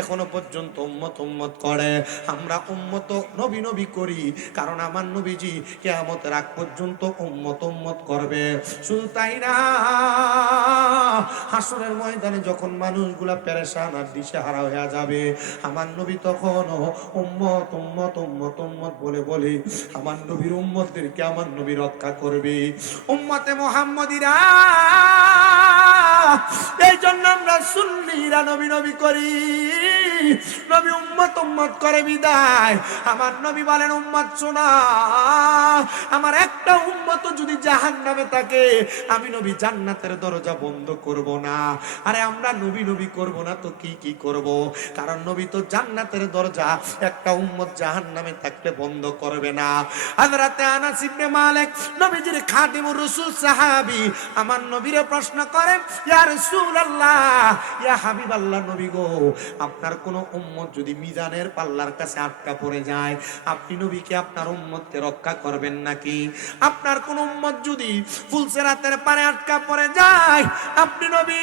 এখনো পর্যন্ত উম্মত উম্মত করে। আমরা উম্মত নবী নবী করি কারণ আমার নবীজি কিয়ামতের আগ পর্যন্ত উম্মত উম্মত করবে। শুধু তাই না, হাসরের ময়দানে যখন মানুষগুলা পেরেশান আর দিশেহারা হয়ে যাবে, আমার নবী তখন উম্মত উম্মত উম্মত উম্মত বলে বলে আমার নবীর উম্মতদেরকে আমার নবী রক্ষা করবে। উম্মতে মুহাম্মদীরা, এই জন্য আমরা সুন্নিরা নবী নবী করি, নবী উম্মত উম্মত করে বিদায় আমার নবী বলেন, উম্মত শোনা, আমার একটা উম্মত যদি জাহান্নামে থাকে আমি নবী জান্নাতের দরজা বন্ধ করব না। আরে আমরা নবী নবী করব না তো কি কি করব? কারণ নবী তো জান্নাতের দরজা একটা উম্মত জাহান্নামে থাকলে বন্ধ করবে না। হযরতে আনাস ইবনে মালিক নবীজির খাদিমুর রাসূল সাহাবী আমার নবীরে প্রশ্ন করেন, ইয়া রাসূলুল্লাহ, ইয়া হাবিবাল্লাহ, নবী গো, আপনার কোন উম্মত যদি মিজানের পাল্লার কাছে আটকা পড়ে যায়, আপনি নবীকে আপনার উম্মতকে রক্ষা করবেন নাকি? আপনার কোন উম্মত যদি ফুলসিরাতের পারে আটকা পড়ে যায়, আপনি নবী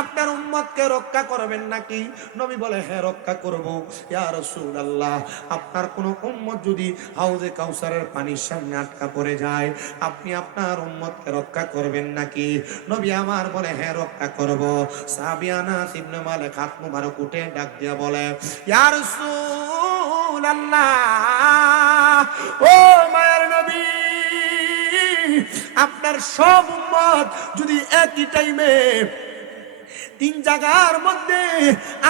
আপনার উম্মতকে রক্ষা করবেন নাকি? নবী বলে, হ্যাঁ রক্ষা করব। ইয়া রাসূলুল্লাহ, আপনার কোন উম্মত যদি হাউজে কাউসারের পানির সামনে আটকা পড়ে যায়, আপনি আপনার উম্মতকে রক্ষা করবেন নাকি? নবী আমার বলে, হ্যাঁ রক্ষা করব। সাহাবী আনাস ইবনে মালিক হাত মুবারক উঠে ডাক দিয়া বলে, ইয়া রাসূলুল্লাহ, ও মায়ের নবী, আপনার সব উম্মত যদি একই টাইমে 3 জায়গার মধ্যে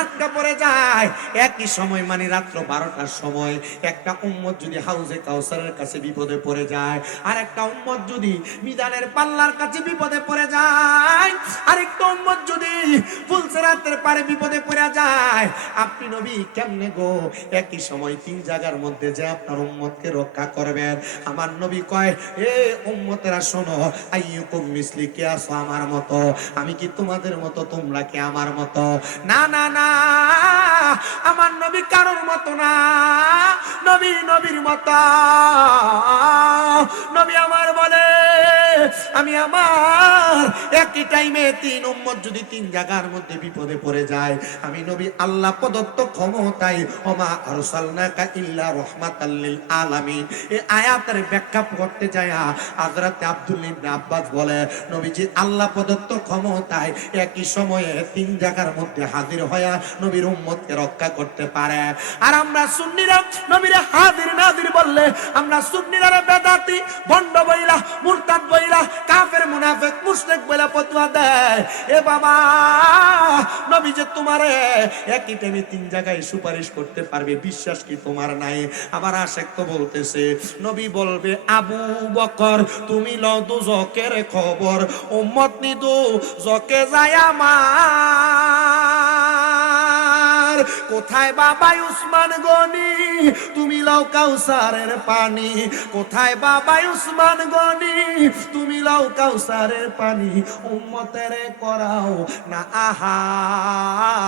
আটকা পড়ে যায়, একই সময় মানে রাত্র 12টার সময়, একটা উম্মত যদি হাউজে কাউসারের কাছে বিপদে পড়ে যায়, আর একটা উম্মত যদি মিজানের পাল্লার কাছে বিপদে পড়ে যায়, আরেকটা উম্মত যদি ফুলসিরাতের পারে বিপদে পড়ে যায়, আপনি নবী কেমনে গো একই সময় 3 জায়গার মধ্যে যে আপনার উম্মতকে রক্ষা করবেন? আমার নবী কয়, এ উম্মতেরা শোনো, আইয়ুকুম মিসলি, কে আছো আমার মতো? আমি কি তোমাদের মতো, তোমরা কি আমার মতো? না না না, আমার নবী কারোর মতো না, নবী নবীর মতো। নবী আমার বলে, আমি আমার একই টাইমে 3 উম্মত যদি 3 জায়গার মধ্যে বিপদে পড়ে যায়, আমি নবী আল্লাহ প্রদত্ত ক্ষমতায় ওমা আরসালনাকা ইল্লা রাহমাতাল লিল আলামিন, এই আয়াতের ব্যাখ্যা করতে যায় হযরত আব্দুল্লাহ ইবনে আব্বাস বলে, নবীজি আল্লাহ প্রদত্ত ক্ষমতায় একই সময়ে 3 জায়গার মধ্যে হাজির হয়ে নবীর উম্মতকে রক্ষা করতে পারে। আর আমরা সুন্নিরা নবীরে হাজির নাজির বললে, আমরা সুন্নিরা বেদাতি, ভণ্ড বইলা, মুরতাদ বইলা, কাফের মুনাফিক মুশরিক বইলা ফতোয়া দেয়। এ বাবা, নবী যে তোমারে একই টাইমে 3 জায়গায় সুপারিশ করতে পারবে, বিশ্বাস কি তোমার নাই? আবার আশেক তো বলতেছে, নবী বলবে, আবু বকর তুমি লও দুজকের খবর, উম্মত নি দুজকে যায় আমার। পার। কোথায় বাবা উসমান গনি তুমি লাও কাউসারের পানি, কোথায় বাবা উসমান গনি তুমি লাও কাউসারের পানি, উম্মতের করাও না আহার,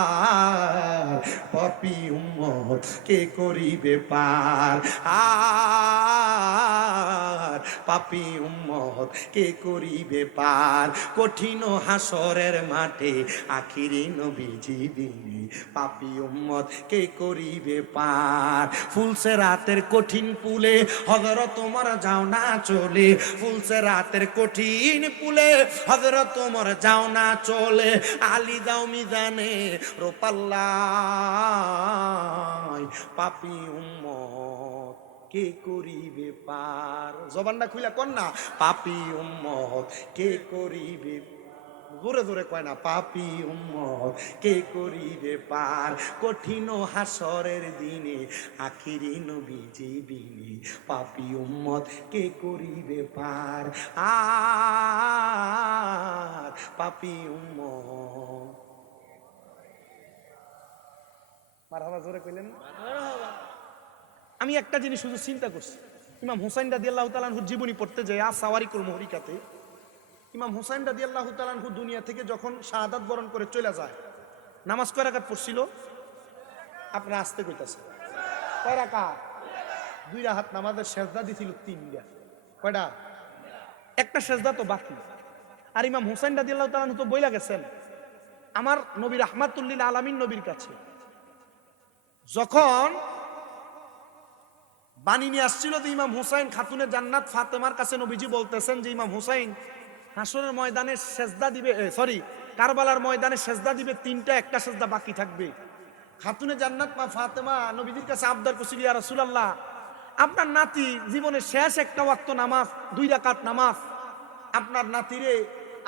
পাপী উম্মত কে করিবে পার, আর পাপী উম্মত কে করিবে পার। কঠিন হাসরের মাঠে আখিরি নবীজি দিনে, পাপী উম্মত কে করিবে পার। ফুলসে রাতের কঠিন পুলে হযরত ওমর যাও না চলে, ফুলসে রাতের কঠিন পুলে হযরত ওমর যাও না চলে, আলী দাও মিজানে রোপাল্লায়, পাপী উম্মত কে করিবে পার। জবানটা খুলে কর না, পাপী উম্মত কে করিবে, জোরে জোরে কয় না, পাপী উম্মত কে করিবে পার। কঠিন হাসরের দিনে আখিরি নবীজি বিনে, পাপী উম্মত কে করিবে পার, আর পাপী উম্মত। মারহাবা জোরে কইলেন না? আমি একটা জিনিস শুধু চিন্তা করছি, ইমাম হুসাইন রাদিয়াল্লাহু তাআলা আনহুর জীবনী পড়তে যাই সাওয়ারিকুল মুহরিকাতে, ইমাম হুসাইন রাদিয়াল্লাহু তাআলা আনহু দুনিয়া থেকে যখন শাহাদাত বরণ করে চলে যায়, নামাজ কয় রাকাত পড়ছিল? আপনারা আসতে কইতাছে কয় রাকাত? 2 রাকাত নামাজের সেজদা দিছিল 3টা। কয়টা? একটা সেজদা তো বাকি। আর ইমাম হুসাইন রাদিয়াল্লাহু তাআলা আনহু তো বইলা গেছেন আমার নবী রাহমাতুল লিল আলামিন নবীর কাছে, যখন বাণী নিয়ে আসছিল যে ইমাম হুসাইন খাতুনে জান্নাত ফাতেমার কাছে নবীজি বলতেছেন যে ইমাম হুসাইন হাসরের ময়দানে সেজদা দিবে, কারবালার ময়দানে সেজদা দিবে 3টা, একটা সেজদা বাকি থাকবে। খাতুনে জান্নাত মা ফাতেমা নবীজির কাছে আবদার করছিল, ইয়া রাসূলুল্লাহ, আপনার নাতি জীবনের শেষ একটা ওয়াক্ত নামাজ 2 রাকাত নামাজ আপনার নাতিরে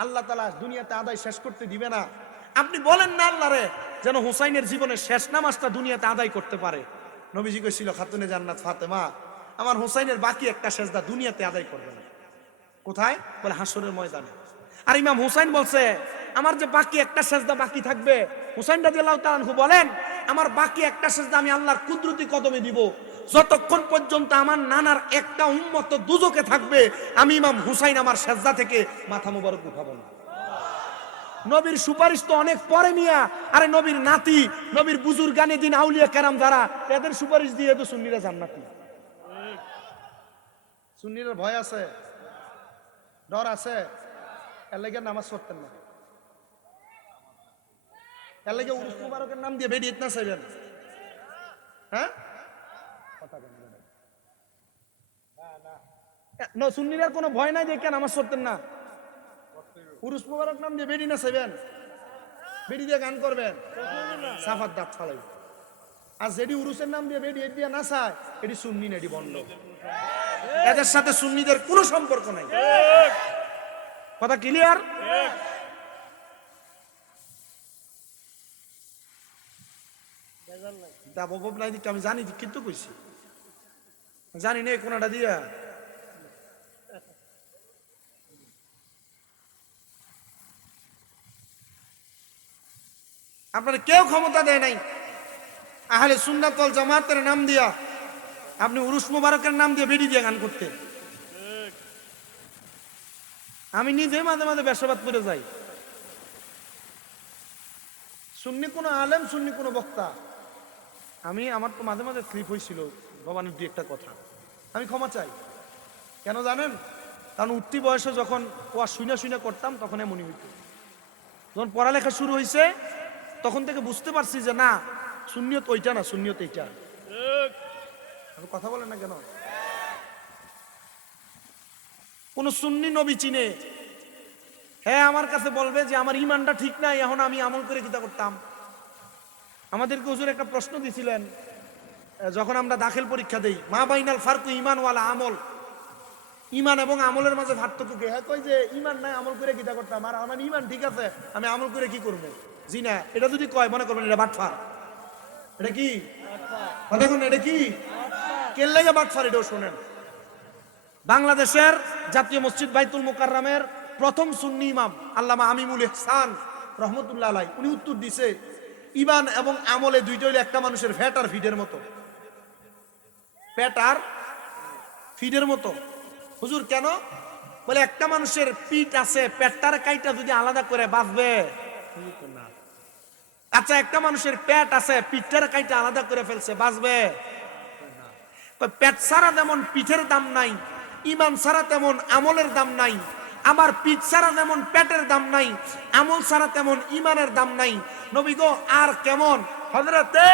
আল্লাহ তাআলা দুনিয়াতে আদায় শেষ করতে দিবে না, আপনি বলেন না আল্লাহরে যেন হুসাইনের জীবনের শেষ নামাজটা দুনিয়াতে আদায় করতে পারে। নবীজি কইছিল, খাতুনে জান্নাত ফাতেমা, আমার হুসাইনের বাকি একটা সেজদা দুনিয়াতে আদায় করবে না। কোথায়? বলে হাসরের ময়দানে। আর ইমাম হুসাইন বলছে, আমার যে বাকি একটা সেজদা বাকি থাকবে, হুসাইন রাদিয়াল্লাহু তাআলা আনহু বলেন, আমার বাকি একটা সেজদা আমি আল্লাহর কুদরতি কদমে দিব, যতক্ষণ পর্যন্ত আমার নানার একটা উম্মত দুজকে থাকবে, আমি ইমাম হুসাইন আমার সেজদা থেকে মাথা মোবারক উঠাবো না। নবীর সুপারিশ তো অনেক পরে মিয়া, আরে নবীর নাতি, নবীর বুজুর্গানে দিন আউলিয়া কেরাম যারা, এদের সুপারিশ দিয়ে তো সুন্নিরা জান্নাতি। সুন্নিদের ভয় আছে, ডর আছে, এর লাগে নামাজ পড়তেন না, এর লাগে উরুস মুবারকের নাম দিয়ে বেরিয়ে না চাইবেন। হ্যাঁ, সুন্নিরার কোনো ভয় নাই যে কেন নামাজ পড়তেন না, উরুস মুবারক নাম দিয়ে বেরিয়ে না চাইবেন, বেরি দিয়ে গান করবেন, সাফার দাঁত ফালাই। আর যেটি উরুসের নাম দিয়ে বেরিয়ে দিয়ে না চায়, এটি সুন্নি না, এটি বন্ধ। এদের সাথে সুন্নিদের কোনো সম্পর্ক নাই। কথা ক্লিয়ার? আমি জানি কিন্তু কইছি, জানি না কোনটা দিয়া। আপনার কেউ ক্ষমতা দেয় নাই আহলে সুন্নাত ওয়াল জামাতের নাম দিয়া আপনি উরুস মুবারকের নাম দিয়ে বেরি দিয়ে গান করতে। আমি নিজে মাঝে মাঝে বেশাবাদ করে যাই, সুন্নি কোন আলেম, সুন্নি কোন বক্তা, আমি আমার তো মাঝে মাঝে স্লিপ হয়েছিল ভবানীর 2-1টা কথা, আমি ক্ষমা চাই। কেন জানেন? কারণ উঠতি বয়সে যখন ওয়া শুনে করতাম তখন এমনই হইত। যখন পড়ালেখা শুরু হয়েছে তখন থেকে বুঝতে পারছি যে না, সুন্নিয়ত ওইটা না, সুন্নিয়ত এইটা। কথা বলেন না কেন? কোন সুন্নি নবী চিনে, হ্যাঁ আমার কাছে বলবে যে আমার ইমানটা ঠিক নাই, এখন আমি আমল করে কিতা করতাম। আমাদেরকে হুজুর একটা প্রশ্ন দিছিলেন যখন আমরা দাখিল পরীক্ষা দেই, মা বাইনাল ফারকু ইমান ওয়ালা আমল, ইমান এবং আমলের মাঝে পার্থক্য কি? হ্যাঁ কই যে ইমান নাই, আমল করে কিতা করতাম। আর আমার ইমান ঠিক আছে, আমি আমল করে কি করবো? জি না, এটা যদি কয় মনে করবেন এটা বাটফার। এটা কি দেখুন, এটা কি কেন লাগে বাটফার? এটাও শোনেন। বাংলাদেশের জাতীয় মসজিদ বাইতুল মুকাররমের প্রথম সুন্নি ইমাম আল্লামা আমিমুল ইহসান রহমতুল্লাহ আলাই, উনি উত্তর দিছে ইমান এবং আমলে দুইটা হইলে একটা মানুষের ফ্যাট আর ফিডের মতো, ফ্যাট আর ফিডের মতো। হুজুর কেন? বলে একটা মানুষের পিঠ আছে, পেটটার কাইটা যদি আলাদা করে বাঁচবে না। আচ্ছা একটা মানুষের পেট আছে, পিঠটার কাইটা আলাদা করে ফেলছে, বাঁচবে? পেট ছাড়া যেমন পিঠের দাম নাই, ইমান ছাড়া তেমন আমলের দাম নাই, আবার পিঠ ছাড়া যেমন পেটের দাম নাই, আমল ছাড়া তেমন ইমানের দাম নাই। নবী গো আর কেমন? হযরতে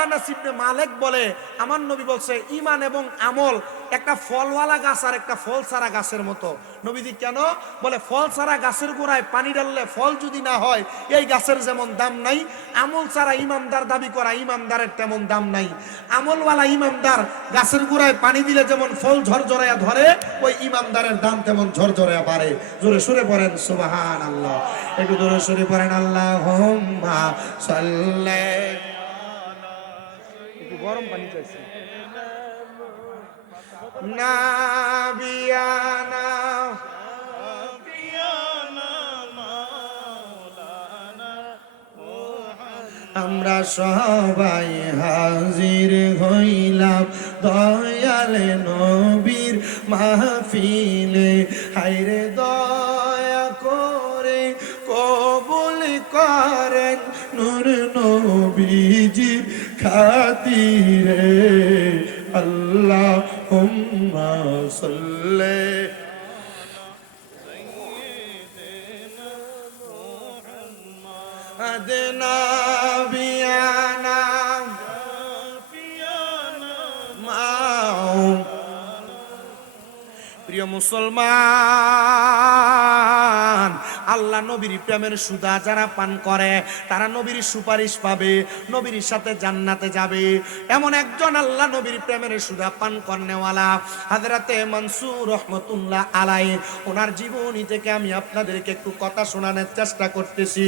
আনাস ইবনে মালিক বলে আমার নবী বলছে ইমান এবং আমল একটা ফলওয়ালা গাছ আর একটা ফল ছাড়া গাছের মতো। নবীজি কেন? বলে ফল ছাড়া গাছের গোড়ায় পানি ঢাললে ফল যদি না হয় এই গাছের যেমন দাম নাই, আমল ছাড়া ইমানদার দাবি করা ইমানদারের তেমন দাম নাই। আমলওয়ালা ইমানদার গাছের গোড়ায় পানি দিলে যেমন ফল ঝরঝরায়া ধরে, ওই ইমানদারের দাম তেমন ঝরঝরায়া বাড়ে। জোরে সুরে পড়েন সুবহানাল্লাহ, একটু জোরে সুরে পড়েন আল্লাহুম্মা সাল্লি। একটু গরম পানি চাইছি। নাবিয়ানা আমরা সবাই হাজির হইলাম দয়াল নবীর মাহফিলে। হায়রে দয়া করে কবুল করেন নূর নবীজি খাতিরে। আল্লাহুম্মা সাল্লি আদনা বিয়ানা মাও। প্রিয় মুসলমান, আল্লাহ নবীর প্রেমের সুধা যারা পান করে তারা নবীর সুপারিশ পাবে, নবীর সাথে জান্নাতে যাবে। এমন একজন আল্লাহ নবীর প্রেমের সুধা পান করনেওয়ালা হযরতে মানসুর রহমাতুল্লাহ আলাইহি, ওনার জীবনী থেকে আমি আপনাদেরকে একটু কথা শোনানোর চেষ্টা করতেছি।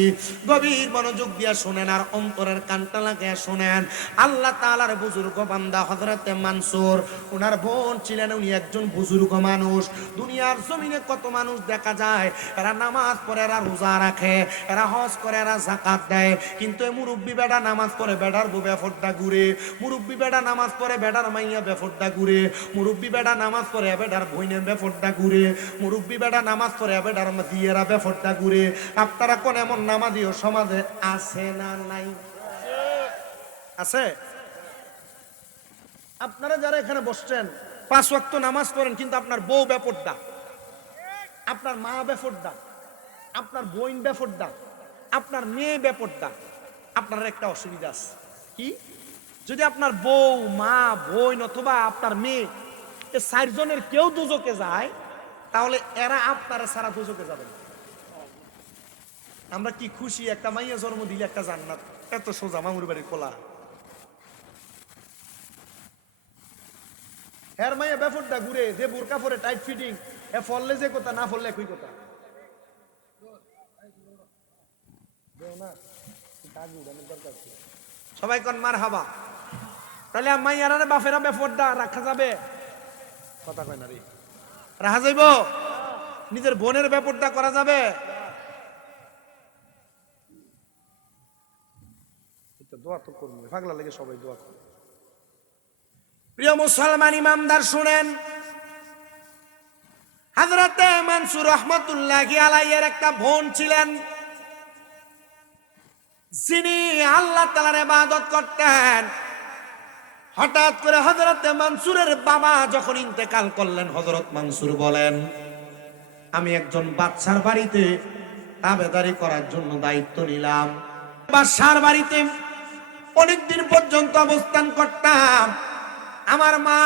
গভীর মনোযোগ দিয়ে শুনেন আর অন্তরের কানটা লাগিয়ে শুনেন। আল্লাহ তাআলার বুজুর্গ বান্দা হযরতে মানসুর, ওনার বোন ছিলেন, উনি একজন বুজুর্গ মানুষ। দুনিয়ার জমিনে কত মানুষ দেখা যায়, এরা নামাজ পড়ে, এরা রোজা রাখে, এরা হজ করে, এরা যাকাত দেয়, কিন্তু এই মুরব্বি বেটা নামাজ পড়ে বেটার বউ বেফরদা ঘুরে, মুরব্বি বেটা নামাজ পড়ে বেটার মাইয়া বেফরদা ঘুরে, মুরব্বি বেটা নামাজ পড়ে বেটার বইনে বেফরদা ঘুরে, মুরব্বি বেটা নামাজ পড়ে বেটার দিয়েরা বেফরদা ঘুরে। আপনারা কোন এমন নামাজিও সমাজে আছে না নাই? আছে? আপনারা যারা এখানে বসছেন 5 ওয়াক্ত নামাজ পড়েন, কিন্তু আপনার বউ বেপরদা, আপনার মা বেপরদা, আপনার বোন বেপরদা, আপনার মেয়ে বেপরদা। আপনার একটা অসুবিধা আছে কি? যদি আপনার বউ, মা, বোন অথবা আপনার মেয়ে এই 4 জনের কেউ দুজকে যায়, তাহলে এরা আপনারা সারা দুজকে যাবেন। আমরা কি খুশি, একটা মাইয়া জন্ম দিলে একটা জান্নাত, এত সোজা মামুর বাড়ির কোলা। হের মাইয়া বেফরদা ঘুরে, যে বোরকা পরে টাইট ফিটিং, এ ফললে যে কথা, না ফললে একই কথা। সবাই কোন মারহাবা। তাহলে মাইয়ারা বাপেরা বেফরদা রাখা যাবে? কথা কয় না রে, রাখা যাইব? নিজের বোনের বেপরদা করা যাবে? দোয়া তো করবো, পাগলা লেগে সবাই দোয়া করবে। প্রিয় মুসলমান ইমামদার শুনেন, হযরতে মানসুর রহমাতুল্লাহি আলাইহির একটা বোন ছিলেন, যিনি আল্লাহ তাআলার ইবাদত করতেন। হঠাৎ করে হযরতে মানসুরের বাবা যখন ইন্তেকাল করলেন, হযরত মানসুর বলেন, আমি একজন বাদশার বাড়িতে তাবেদারি করার জন্য দায়িত্ব নিলাম। বাদশার বাড়িতে অনেকদিন পর্যন্ত অবস্থান করতাম। আমার মা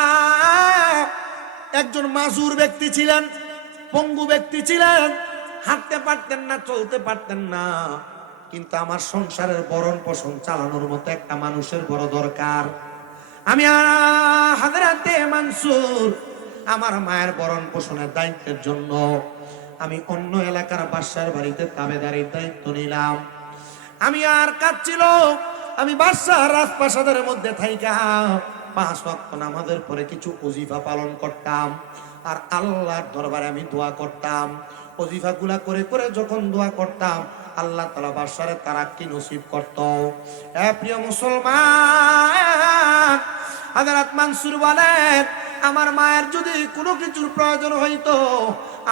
একজন মাজুর ব্যক্তি ছিলেন, পঙ্গু ব্যক্তি ছিলেন, হাঁটতে পারতেন না, চলতে পারতেন না। কিন্তু আমার সংসারের ভরণ পোষণ চালানোর মতো একটা মানুষের বড় দরকার। আমি হযরতে মানসুর আমার মায়ের ভরণ পোষণের দায়িত্বের জন্য আমি অন্য এলাকার বাদশার বাড়িতে তাবেদারির দায়িত্ব নিলাম। আমি আর কাজ ছিল, আমি বাদশার রাজপ্রাসাদের মধ্যে থাইকা 5 ওয়াক্ত নামাজের পরে কিছু ওজিফা পালন করতাম আর আল্লাহর দরবারে আমি দোয়া করতাম। ওজিফাগুলা করে করে যখন দোয়া করতাম, আল্লাহ তাআলা বাদশারে তারাক্কি নসিব করত। প্রিয় মুসলমান, হযরত মানসুর বলেন, আমার মায়ের যদি কোনো কিছুর প্রয়োজন হইতো,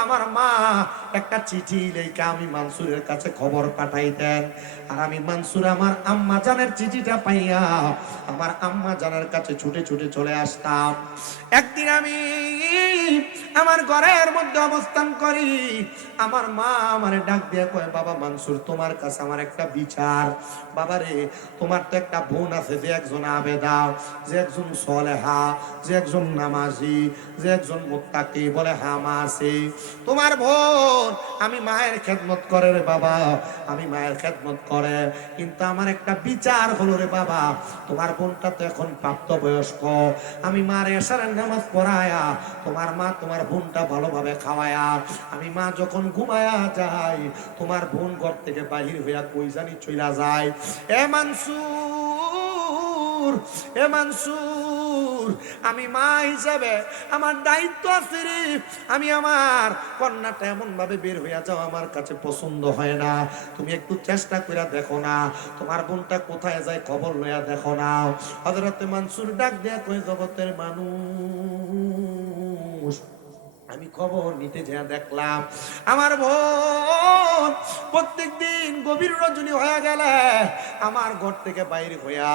আমার মা একটা চিঠি লেখা আমি মানসুরের কাছে খবর পাঠাইতেন। আর আমি মানসুর আমার আম্মা জানের চিঠিটা পাইয়া আমার আম্মা জানের কাছে ছুটে ছুটে চলে আসতাম। একদিন আমি আমার ঘরের মধ্যে অবস্থান করি, আমার মা আমারে ডাক দিয়ে কয়, বাবা মানসুর, তোমার কাছে আমার একটা বিচার। বাবা রে, তোমার তো একটা বোন আছে, যে একজন আবেদা, যে একজন সলেহা, যে একজন নামাজি, যে একজন মুত্তাকি। বলে হ্যাঁ মা আছে। তোমার বোন আমি মায়ের খেদমত করে রে বাবা, আমি মায়ের খেদমত করে, কিন্তু আমার একটা বিচার হলো রে বাবা, তোমার বোনটা তো এখন প্রাপ্তবয়স্ক। আমি মার এশারের নামাজ পড়ায়া, তোমার মা তোমার বোনটা ভালোভাবে খাওয়ায়া, আমি মা যখন ঘুমায়া যাই, তোমার বোন ঘর থেকে বাহির হইয়া কই জানি চইলা যায়। এ মানসুর, এ মানসুর, আমি মা হিসাবে আমার দায়িত্ব আছে রে। আমি আমার কন্যাটা এমন ভাবে বের হইয়া যাও আমার কাছে পছন্দ হয় না। তুমি একটু চেষ্টা করে দেখো না, তোমার বোনটা কোথায় যায় খবর লইয়া দেখো না। হযরত মানসুর ডাক দেয়া কই, জগতের মানুষ, আমি খবর নিতে যা দেখলাম আমার বোন প্রত্যেক দিন গভীর রজনী হয়ে গেলে আমার ঘর থেকে বাইরে হইয়া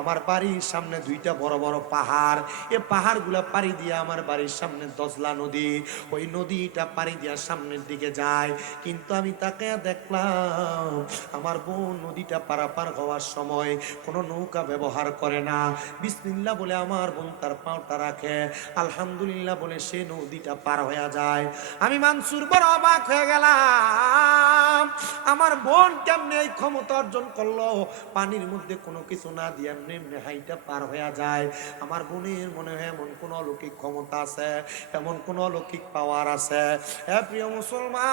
আমার বাড়ির সামনে দুইটা বড় বড় পাহাড়, এই পাহাড়গুলা পাড়ি দিয়ে আমার বাড়ির সামনে দজলা নদী, ওই নদীটা পাড়ি দিয়া সামনের দিকে যায়। কিন্তু আমি তাকে দেখলাম আমার বোন নদীটা পারাপার হওয়ার সময় কোনো নৌকা ব্যবহার করে না। বিসমিল্লাহ বলে আমার বোন তার পাওটা রাখে, আলহামদুলিল্লাহ বলে সে নদীটা পার হয়ে যায়। আমি মানসুর বড় অবাক হয়ে গেলাম, আমার বোন কেমনে এই ক্ষমতা অর্জন করলো, পানির মধ্যে কোনো কিছু না দিয়ে এমনি হাইটা পার হয়ে যায়। আমার বোনের মনে হয় এমন কোন অলৌকিক ক্ষমতা আছে, এমন কোন অলৌকিক পাওয়ার আছে। হে প্রিয় মুসলমান,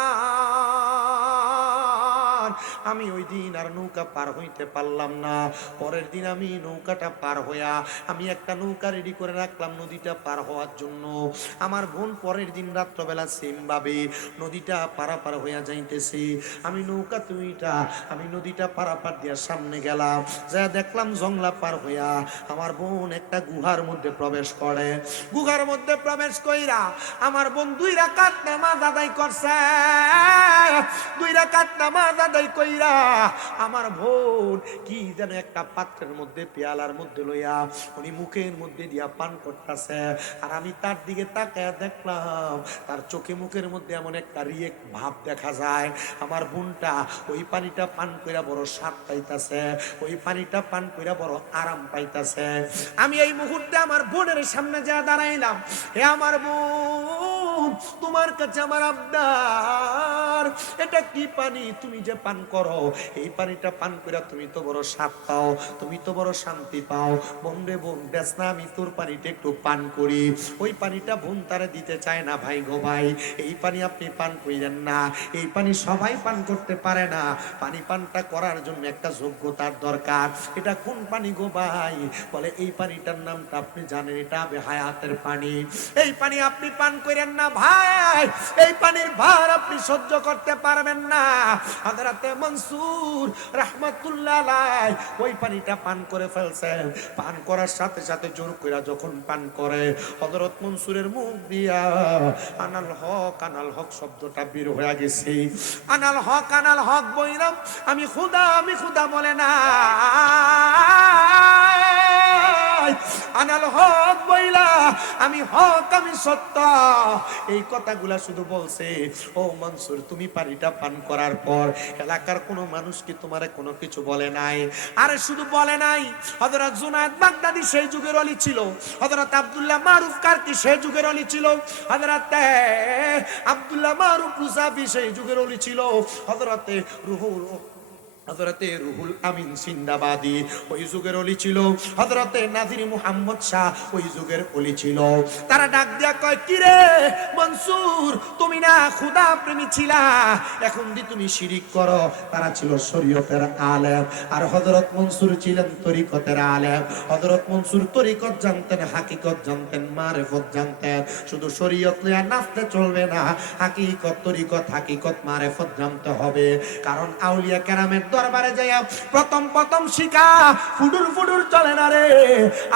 আমি ওই দিন আর নৌকা পার হইতে পারলাম না। পরের দিন আমি নৌকাটা পার হইয়া আমি একটা নৌকা রেডি করে রাখলাম নদীটা পার হওয়ার জন্য। আমার বোন পরের দিন রাত্রবেলা সেম ভাবে নদীটা পারাপার হইয়া যাইতেছি। আমি নৌকা তুইটা আমি নদীটা পারাপার দিয়া সামনে গেলাম, যা দেখলাম জংলা পার হইয়া আমার বোন একটা গুহার মধ্যে প্রবেশ করে। গুহার মধ্যে প্রবেশ কইরা আমার বোন 2 রাকাত নামাজ আদায় করছে। 2 রাকাত নামাজ আদায় কইরা আমার বোন কি যেন একটা পাত্রের মধ্যে পেয়ালার মধ্যে লইয়া উনি মুখের মধ্যে দিয়া পান করতেছে। আর আমি তার দিকে তাকায় দেখলাম তার চোখে মুখের মধ্যে এমন একটা রিয়েক ভাব দেখা যায়। আমার বোনটা ওই পানিটা পান কইরা বড় স্বাদ পাইতাছে, ওই পানিটা পান কইরা বড় আরাম পাইতাছে। আমি এই মুহূর্তে আমার বোনের সামনে যা দাঁড়াইলাম, হে আমার বোন, তোমার কাছে আমার আবদার, এটা কি পানি তুমি যে পান করো, এই পানিটা পান কইরা তুমি তো বড় স্বাদ পাও, তুমি তো বড় শান্তি পাও। বোন রে বোন, দেখ না আমি তোর পানিটা একটু পান করি। ওই পানিটা বোন তারে দিতে চায় না। ভাই গো ভাই, এই পানি আপনি পান কইলেন না, এই পানি সবাই পান করতে পারে না। পানি পানটা করার জন্য একটা যোগ্যতার দরকার। এটা কোন পানি গো ভাই? বলে এই পানিটার নামটা আপনি জানেন, এটা হায়াতের পানি। এই পানি আপনি পান করেন না ভাই, এই পানির ভার আপনি সহ্য করতে পারবেন না। হযরত মানসুর রাহমাতুল্লাহ আলাইহি ওই পানিটা পান করে ফেলছেন। পান করার সাথে সাথে জোর কইরা যখন পান করে, হযরত মনসুরের মুখ দিয়া আনাল হক শব্দটা বের হয়ে গেছে। আনাল হক বইরাম আমি খুদা বলে না, আনাল হক বইলা আমি হক, আমি সত্য, এই কথাগুলা শুধু বলছে। ও মনসুর, তুমি পানিটা পান করার পর এলাকার কোনো মানুষ কি তোমারে কোনো কিছু বলে নাই? আরে শুধু বলে নাই, হযরত জুনায়েদ বাগদাদি সেই যুগের ওলি ছিল, হযরত আব্দুল্লাহ মারুফ কারকি সেই যুগের ওলি ছিল, হযরত আব্দুল্লাহ মারুফ রুসাফি সেই যুগের ওলি ছিল, হযরত হযরতে রুহুল আমিন সিন্দাবাদী ওই যুগের ওলি ছিল, হযরতে নাজির মুহাম্মদ শাহ ওই যুগের ওলি ছিল। তারা ডাক দিয়া কয়, কি রে মনসুর, তুমি না খোদা প্রেমী ছিলা, এখন দি তুমি শিরিক করো। তারা ছিল শরীয়তের আলেম, আর হযরত মনসুর ছিলেন তরিকতের আলেম। হযরত মনসুর তরিকত জানতেন, হাকিকত জানতেন, মারেফত জানতেন। শুধু শরীয়ত লইয়া নাচতে চলবে না, হাকিকত তরিকত হাকিকত মারেফত জানতে হবে। কারণ আউলিয়া কেরামের দরবারে যাইয়া প্রথম প্রথম শিখা ফুডুর ফুডুর চলে না রে।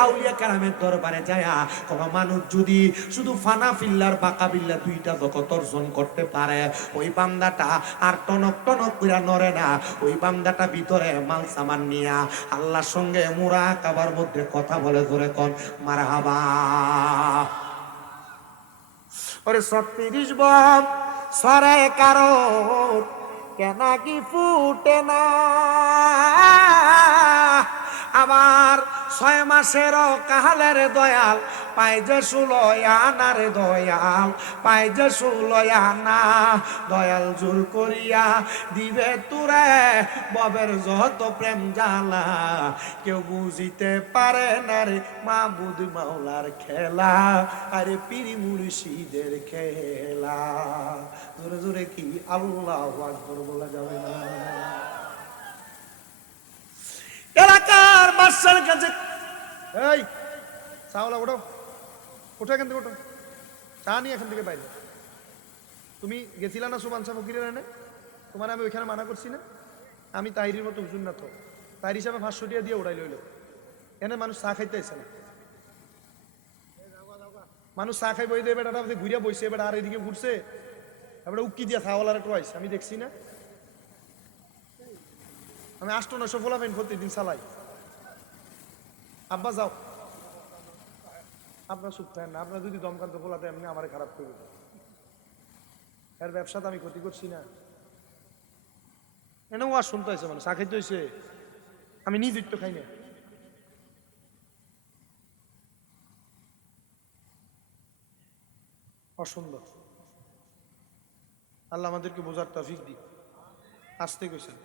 আউলিয়া কেরামের দরবারে যাইয়া কোন মানুষ যদি শুধু ফানা ফিল্লার বাঁকা বিল্লা দুইটা জগৎ অর্জন করতে পারে, ওই বান্দাটা আর টনক টনক কইরা নড়ে না। ওই বান্দাটা ভিতরে মাল সামান নিয়া আল্লাহর সঙ্গে মুরাকাবার মধ্যে কথা বলে, ধরে কোন মারহাবা। ওরে 36 বম সরে কারণ কেন কি ফুটে না, আবার 6 মাসেরও কাহালের দয়াল পাই যে 16 আনা রে দয়াল পাই যে 16 আনা। দয়াল জোর করিয়া দিবে তুরে ববের যত প্রেম জ্বালা, কেউ বুঝিতে পারে না রে মাবুদ মাওলার খেলা, আরে পীর মুর্শিদের খেলা। জোরে জোরে কি আল্লাহু আকবার বলা যাবে না? এলাকার বাদশার কাছে, এই চাওলা ওঠো, ওঠো এখান থেকে, ওঠো, চা নিয়ে এখান থেকে বাইরে। তুমি গেছিলা না সুবান সাহেব ফকিরের এনে? তোমার আমি ওইখানে মানা করছি না? আমি তাহিরির মতো হুজুর না তো, তাহির হিসাবে 500 টাকা দিয়ে উড়াই লইল। এনে মানুষ চা খাইতে আসছে না, মানুষ চা খাই বই দিয়ে বেটা ঘুরিয়া বইছে, এবার আর এদিকে ঘুরছে, এবার উকি দিয়া খাওয়ালার টোয়াইছে, আমি দেখছি না? আমি 800-900 ফোলাফাইন প্রতিদিন চালাই। আব্বা যাও, আপনার চুপ থাকেন না, আপনার যদি দমকান্ত ফোলাতে এমনি আমার খারাপ করবে, এর ব্যবসাতে আমি ক্ষতি করছি না। এনেও আর শুনতে হয়েছে, মানে চা খাইতে হয়েছে, আমি নিজ একটু খাই না। অসুন্দর, আল্লাহ আমাদেরকে বোঝার তৌফিক দিক। আসতে কইছেন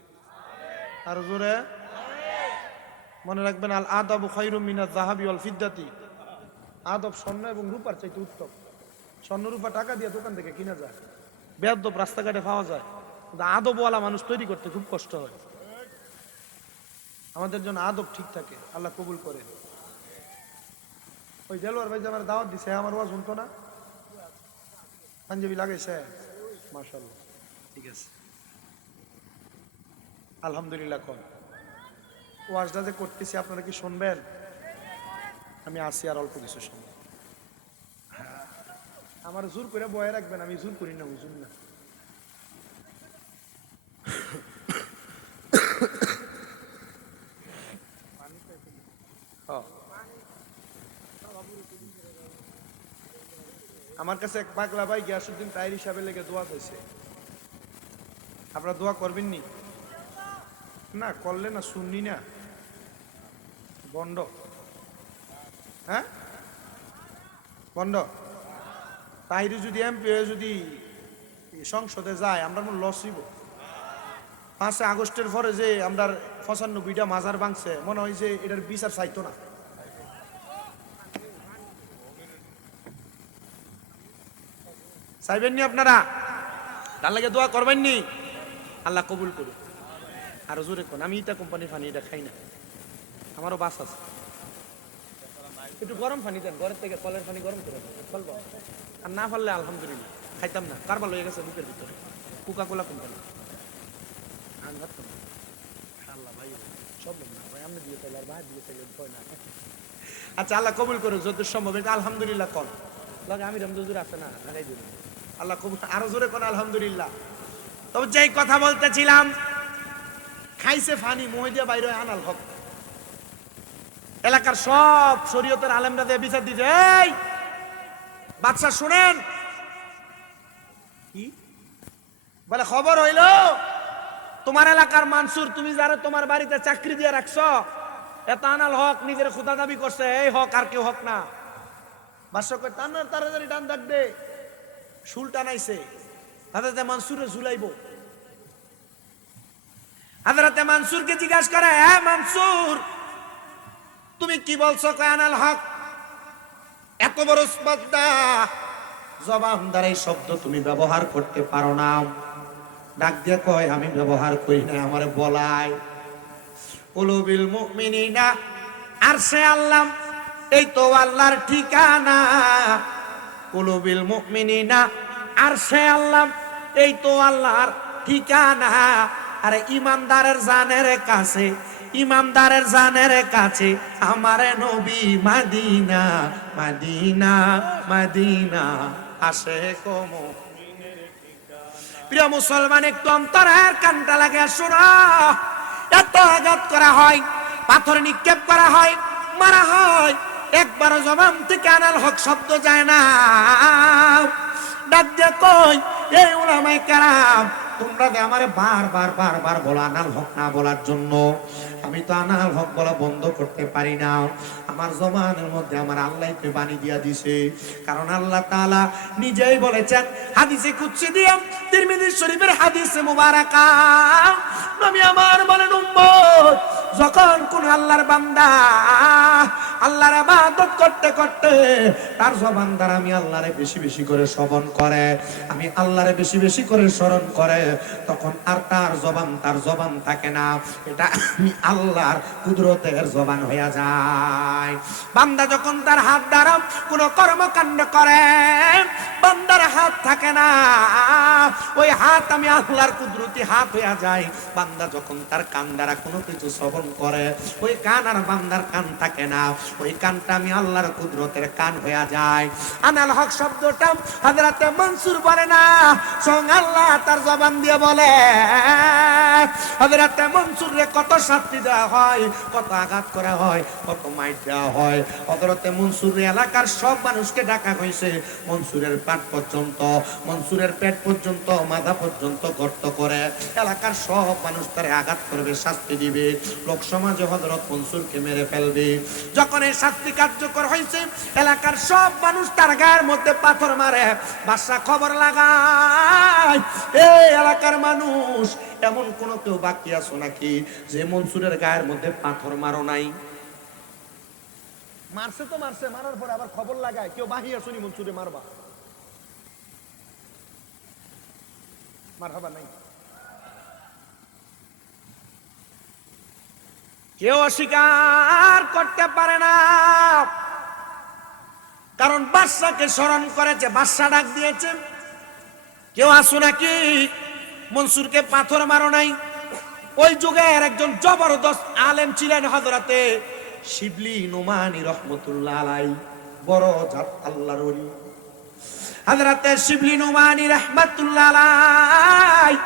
আর জোরে মনে রাখবেন, আল আদাবু খায়রুম মিনাজ যাহাবি ওয়াল ফিদ্দাতি। আদব স্বর্ণ এবং রূপার চাইতে উত্তম। স্বর্ণ রূপা টাকা দিয়ে দোকান থেকে কিনা যায়, বেয়াদব রাস্তাঘাটে পাওয়া যায়, কিন্তু আদবওয়ালা মানুষ তৈরি করতে খুব কষ্ট হয়। আমাদের জন্য আদব ঠিক থাকে, আল্লাহ কবুল করে। ওই দেলোয়ার ভাই যে আমার দাওয়াত দিছে, আমার ওয়াজ শুনতো না, পাঞ্জাবি লাগাইছে, মাশাআল্লাহ, ঠিক আছে, আলহামদুলিল্লাহ। কোন ওয়াজটা যে করতেছি আপনারা কি শুনবেন? আমি আসি আর অল্প কিছু সময়। আমার জোর করে বয়ে রাখবেন, আমি জোর করি না, হুজুর না। আমার কাছে এক পাগলা ভাই গিয়াসুদ্দিন তাহির হিসাবে লেগে দোয়া চাইছে, আপনারা দোয়া করবেন নি? না করলে না শুননি না, বন্ড, হ্যাঁ বন্ড। তাহির যদি এমপি যদি সংসদে যায়, আমরা মনে লস হইব। 5 আগস্টের পরে যে আমরা 95টা মাজার ভাঙছে, মনে হয় যে এটার বিচার চাইতো না। চাইবেন নি আপনারা? তার লাগে দোয়া করবেন নি? আল্লাহ কবুল করুন। আরো জোরে কোন, আমি ইটা কোম্পানির পানি এটা খাই না, আমারও বাস আছে। একটু গরম পানি দেন, ঘরের থেকে কলের পানি গরম করে দেন, চলবো। আর না পারলে আলহামদুলিল্লাহ খাইতাম না, কারবার লয়ে গেছে বুকের ভিতরে, কোকা কোলা কোম্পানি। আল্লাহ ভাই সব না ভাই, আমি দিয়ে চাইলে আর ভাই দিয়ে চাইলে ভয় না। আচ্ছা আল্লাহ কবুল করুন যত সম্ভব, এটা আলহামদুলিল্লাহ কন লাগে। আমি রমজুর আছে না, লাগাই দিন, আল্লাহ কবুল। আরো জোরে কোন আলহামদুলিল্লাহ। তবে যেই কথা বলতেছিলাম, খাইছে ফানি মহিদিয়া বাইরে আনাল হক, এলাকার সব শরীয়তের আলেমরা দিয়ে বিচার দিতে, এই বাদশা শুনেন কি বলে, খবর হইল তোমার এলাকার মানসুর, তুমি যারা তোমার বাড়িতে চাকরি দিয়ে রাখছো, এত আনাল হক নিজের খুদা দাবি করছে, এই হক আর কেউ হক না। বাদশা কয়, টানার তাড়াতাড়ি টান ডাক দে, শুল টানাইছে, তাদের মানসুরে ঝুলাইব। হযরতে মানসুরকে জিজ্ঞাসা করে, হ্যাঁ মানসুর, তুমি কি বলছো? কয় আনাল হক। এত বড় স্পর্ধা, জবানদার এই শব্দ তুমি ব্যবহার করতে পারো না। ডাক দিয়ে কয়, আমি ব্যবহার করি না, আমারে বলাই। কুলুবিল মুমিনিনা আরশে আল্লাহ, এই তো আল্লাহর ঠিকানা। কুলুবিল মুমিনিনা আরশে আল্লাহ, এই তো আল্লাহর ঠিকানা। আরে ইমানদারের জানের কাছে, ইমানদারের জানের কাছে আমারে নবী মদিনা, মদিনা মদিনা আসে কমো। প্রিয় মুসলমান, একটু অন্তরের কানটা লাগে শোনো। এত আঘাত করা হয়, পাথর নিক্ষেপ করা হয়, মারা হয়, একবারও জবান থেকে আনাল হক শব্দ যায় না। ডাক দিয়ে কই, এই উলামায়ে কেরাম, তোমরা যে আমারে বারবার বারবার বলো আনাল হক না বলার জন্য, আমি তো আনাল হক বলা বন্ধ করতে পারি না। আমার জবানের মধ্যে আমার আল্লাহ কে বাণী দিয়া দিছে। কারণ আল্লাহ তাআলা নিজেই বলেছেন হাদিসে কুদসি দিয়া, তিরমিজি শরীফের হাদিসে মুবারাকা, নবী আমার বলেন, উম্মত যখন কোন আল্লাহর বান্দা আল্লাহর ইবাদত করতে করতে তার জবান দ্বারা আমি আল্লাহরে বেশি বেশি করে শ্রবণ করে, আমি আল্লাহরে বেশি বেশি করে স্মরণ করে, তখন আর তার জবান থাকে না, এটা আমি আল্লাহর কুদরতের জবান হয়ে যায়। বান্দা যখন তার হাত দ্বারা কোন কর্মকাণ্ড করে, বান্দার হাত থাকে না, ওই হাত আমি আল্লাহর কুদরতি হাত হয়ে যায়। বান্দা যখন তার কান দ্বারা কোনো কিছু শ্রবণ করে, ওই কান আর বান্দার কান থাকে না, ওই কানটা আমি আল্লাহর কুদরতের কান হয়ে যায়। আনাল হক শব্দটা হযরতে মনসুর বলে না, স্বয়ং আল্লাহ তার জবান দিয়ে বলে। হযরতে মনসুরে কত শাস্তি দেওয়া হয়, কত আঘাত করা হয়, কত মাইর দেওয়া হয়। হযরতে মনসুরের এলাকার সব মানুষকে ডাকা হয়েছে, মনসুরের পেট পর্যন্ত, মনসুরের পেট পর্যন্ত, মাথা পর্যন্ত গর্ত করে এলাকার সব মানুষ তারে আঘাত করবে, শাস্তি দিবে, লোক সমাজে হযরত মনসুরকে মেরে ফেলবে। যখন এই শাস্তি কার্যকর হয়েছে, এলাকার সব মানুষ তার গায়ের মধ্যে পাথর মারে। বাদশা খবর লাগায়, এই এলাকার মানুষ এমন কোন কেউ বাকি আছো নাকি যে মনসুরের গায়ের মধ্যে পাথর মারো নাই? মারছে তো মারছে, মারার পর আবার খবর লাগায়, কেউ বাহি আসুনি মনসুরে মারবা, মারহাবা নাই। কেউ অস্বীকার করতে পারে না, কারণ বাদশাকে স্মরণ করেছে, বাদশা ডাক দিয়েছে, কেউ আসো নাকি মনসুরকে পাথর মারো নাই? ওই যুগের একজন জবরদস্ত আলেম ছিলেন হযরতে শিবলি নুমানি রহমতুল্লাহ আলাইহি, বড় জাত আল্লাহর ওলি। হযরতে শিবলি নুমানি রহমতুল্লাহ আলাইহি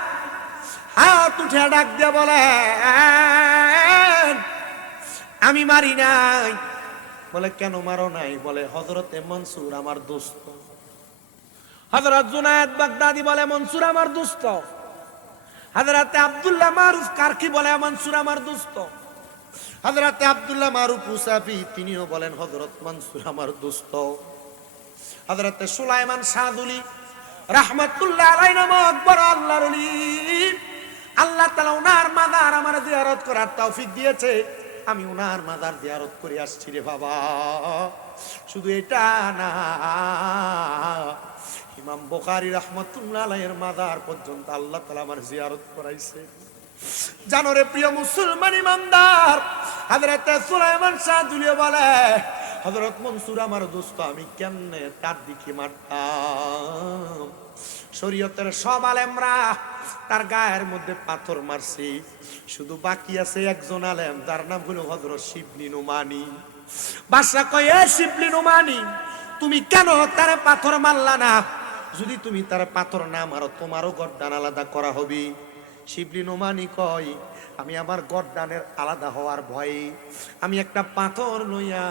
হাত উঠে ডাক দিয়ে বলে, আমি মারি নাই। বলে কেন মারো নাই? বলে হযরতে মনসুর আমার দোস্ত। হযরত জুনায়েদ বাগদাদি বলে মনসুর আমার দোস্ত। হযরতে আব্দুল্লাহ মারুফ কারকি বলে মনসুর আমার দোস্ত। হযরতে আব্দুল্লাহ মারুফ উসাফি তিনিও বলেন হযরত মনসুর আমার দোস্ত। হযরতে সুলাইমান সাদুলি রাহমাতুল্লাহ আলাইহি নামক বড় আল্লাহর ওলি, আল্লাহ তাআলা ওনার মাজার আমার জিয়ারত করার তৌফিক দিয়েছে। আমি ওনার মাজার জিয়ারত করে আসছি রে বাবা। শুধু এটা না, ইমাম বুখারী রাহমাতুল্লাহ আলাইহির মাজার পর্যন্ত আল্লাহ তাআলা আমার জিয়ারত করাইছে। জানো রে প্রিয় মুসলমান ইমানদার, হযরতে সুলাইমান সাদুলি বলে হযরত মনসুর আমার দোস্ত, আমি কেমনে তার দিকে মারতাম? শরীয়তের সব আলেমরা তার গায়ের মধ্যে পাথর মারছে, শুধু বাকি আছে একজন আলেম, তার নাম হলো হযরত শিবলি নুমানি। বাদশা কয়, এ শিবলি নুমানি, তুমি কেন তারে পাথর মারলা না? যদি তুমি তারে পাথর না মারো, তোমারও গর্দান আলাদা করা হবে। শিবলি নুমানি কয়, আমি আমার গর্দানের আলাদা হওয়ার ভয়ে আমি একটা পাথর লইয়া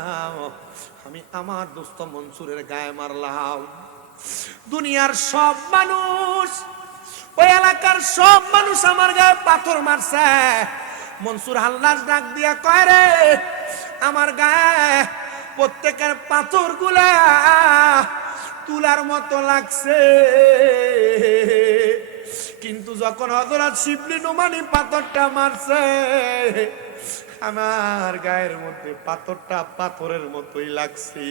আমি আমার দোস্ত মনসুরের গায়ে মারলাম। দুনিয়ার সব মানুষ, ওই এলাকার সব মানুষ আমার গায়ে পাথর মারছে। মনসুর হাল্লাস ডাক দিয়া কয়, রে আমার গায়ে প্রত্যেকের পাথর গুলা তুলার মতো লাগছে, কিন্তু যখন হযরত শিবলি নোমানি পাথরটা মারছে, আমার গায়ের মধ্যে পাথরটা পাথরের মতোই লাগছে।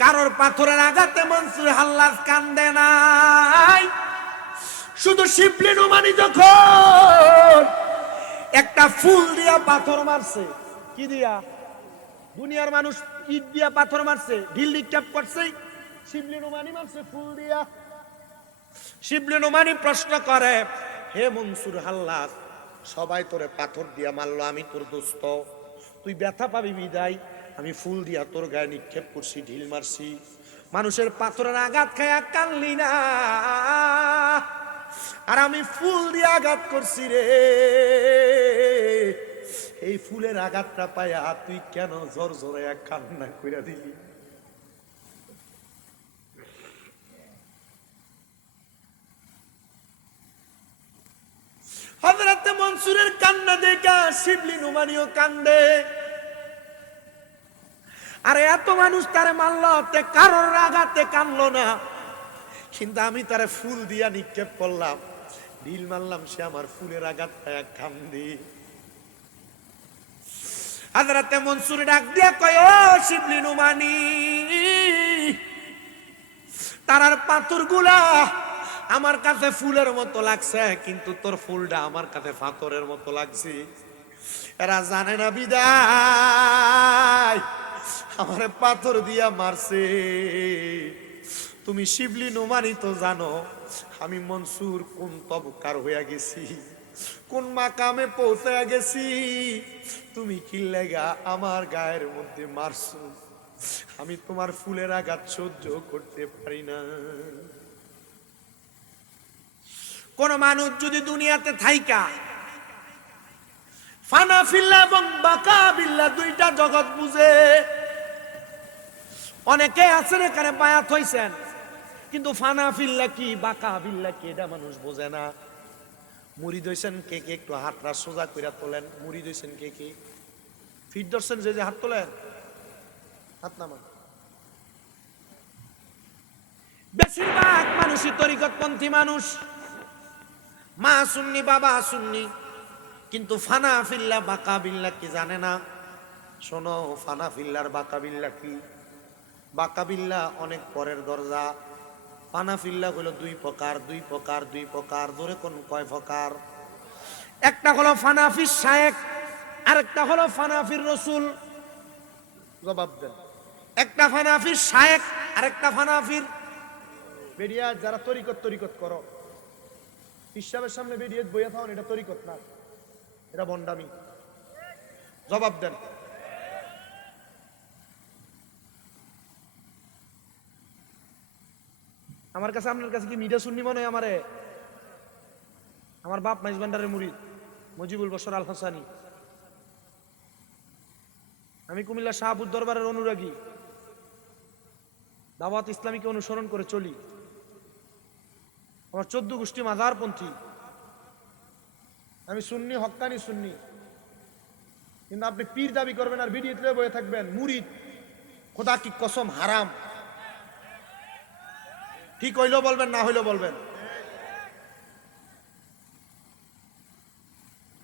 কারোর পাথরের আঘাতে মনসুর হাল্লাজ কান্দে নাই, শুধু শিবলি নোমানি যখন একটা ফুল দিয়া পাথর মারছে। কি দিয়া? দুনিয়ার মানুষ ইট দিয়া পাথর মারছে, ঢিল নিক্ষেপ করছে, শিবলি নোমানি মারছে ফুল দিয়া। শিবলি নোমানি প্রশ্ন করে, হে মনসুর হাল্লাজ, সবাই তোরে পাথর দিয়া মারলো, আমি তোর দোস্ত, তুই ব্যথা পাবি বিদায় আমি ফুল দিয়া তোর গায়ে নিক্ষেপ করছি, ঢিল মারছি, মানুষের পাথরের আঘাত খায়া কানলি না, আর আমি ফুল দিয়ে আঘাত করছি রে, এই ফুলের আঘাতটা পায়া তুই কেন জোর জোরে কান্না কইরা দিলি? হযরত মনসুরের কান্না দেখা শিবলি নোমানিও কান্দে। আরে এত মানুষ তারে মারল, তে কারোর আঘাতে কানলো না, কিন্তু আমি তারে ফুল দিয়া নিক্ষেপ করলাম, ঢিল মারলাম, সে আমার ফুলের আঘাত পায়া কান্দে। হযরত মনসুর ডাক দিয়া কয়, ও শিবলি নোমানি, তারার পাথরগুলা আমার কাছে ফুলের মতো লাগছে, কিন্তু তোর ফুলটা আমার কাছে পাথরের মতো লাগছে। এরা জানে না বিদায় আমারে পাথর দিয়া মারছে। তুমি শিবলি নোমানি তো জানো আমি মনসুর কোন তবকার হইয়া গেছি, কোন মাকামে পৌঁছায়া গেছি, তুমি কি লাগা আমার গায়ের মধ্যে মারছো? আমি তোমার ফুলের আঘাত সহ্য করতে পারি না। কোন মানুষ যদি দুনিয়াতে থাইকা ফানা ফিল্লা এবং বাকা বিল্লা দুইটা জগৎ বুঝে, অনেকে আছেন এখানে বায়াত হইছেন, কিন্তু ফানা ফিল্লা কি বাকা বিল্লা কি এটা মানুষ বোঝে না। মুরিদ হইছেন কে কে? একটু হাতটা সোজা কইরা তোলেন। মুরিদ হইছেন কে কে? ফিট ধরছেন যে হাত তোলেন, হাত নামান। বেশিরভাগ মানুষই তরিকতপন্থী মানুষ, মা সুন্নি বাবা সুন্নি, কিন্তু ফানা ফিল্লা বাকা বিল্লা কি জানে না। শোনো, ফানা ফিল্লার বাকা বিল্লা কি? বাকা বিল্লা অনেক পরের দরজা। ফানা ফিল্লা হলো দুই প্রকার, দুই প্রকার, দুই প্রকার। ধরে কোন কয় প্রকার? একটা হলো ফানাফির শায়েখ, আরেকটা হলো ফানাফির রসুল। জবাব দেন। একটা ফানাফির শায়েখ, আরেকটা ফানাফির বেরিয়া। যারা তরিকত তরিকত করো, হিসাবের সামনে বেরিয়ে বইয়া থাকুন, এটা তরিকত না, এটা ভণ্ডামি। জবাব দেন। আমার কাছে আপনার কাছে কি মিডিয়া শুননি মনে হয়? আমার বাপ মাইজ ভান্ডারের মুরিদ মুজিবুল বশর আল হাসানি। আমি কুমিল্লা শাহপুর দরবারের অনুরাগী, দাওয়াত ইসলামীকে অনুসরণ করে চলি। আমার 14 গোষ্ঠী মাজারপন্থী। আমি সুন্নি, হক্কানি সুন্নি, কিন্তু আপনি পীর দাবি করবেন আর ভিডিওতে বয়ে থাকবেন মুরিদ। খোদা কি কসম, হারাম। ঠিক হইলেও বলবেন, না হইলেও বলবেন।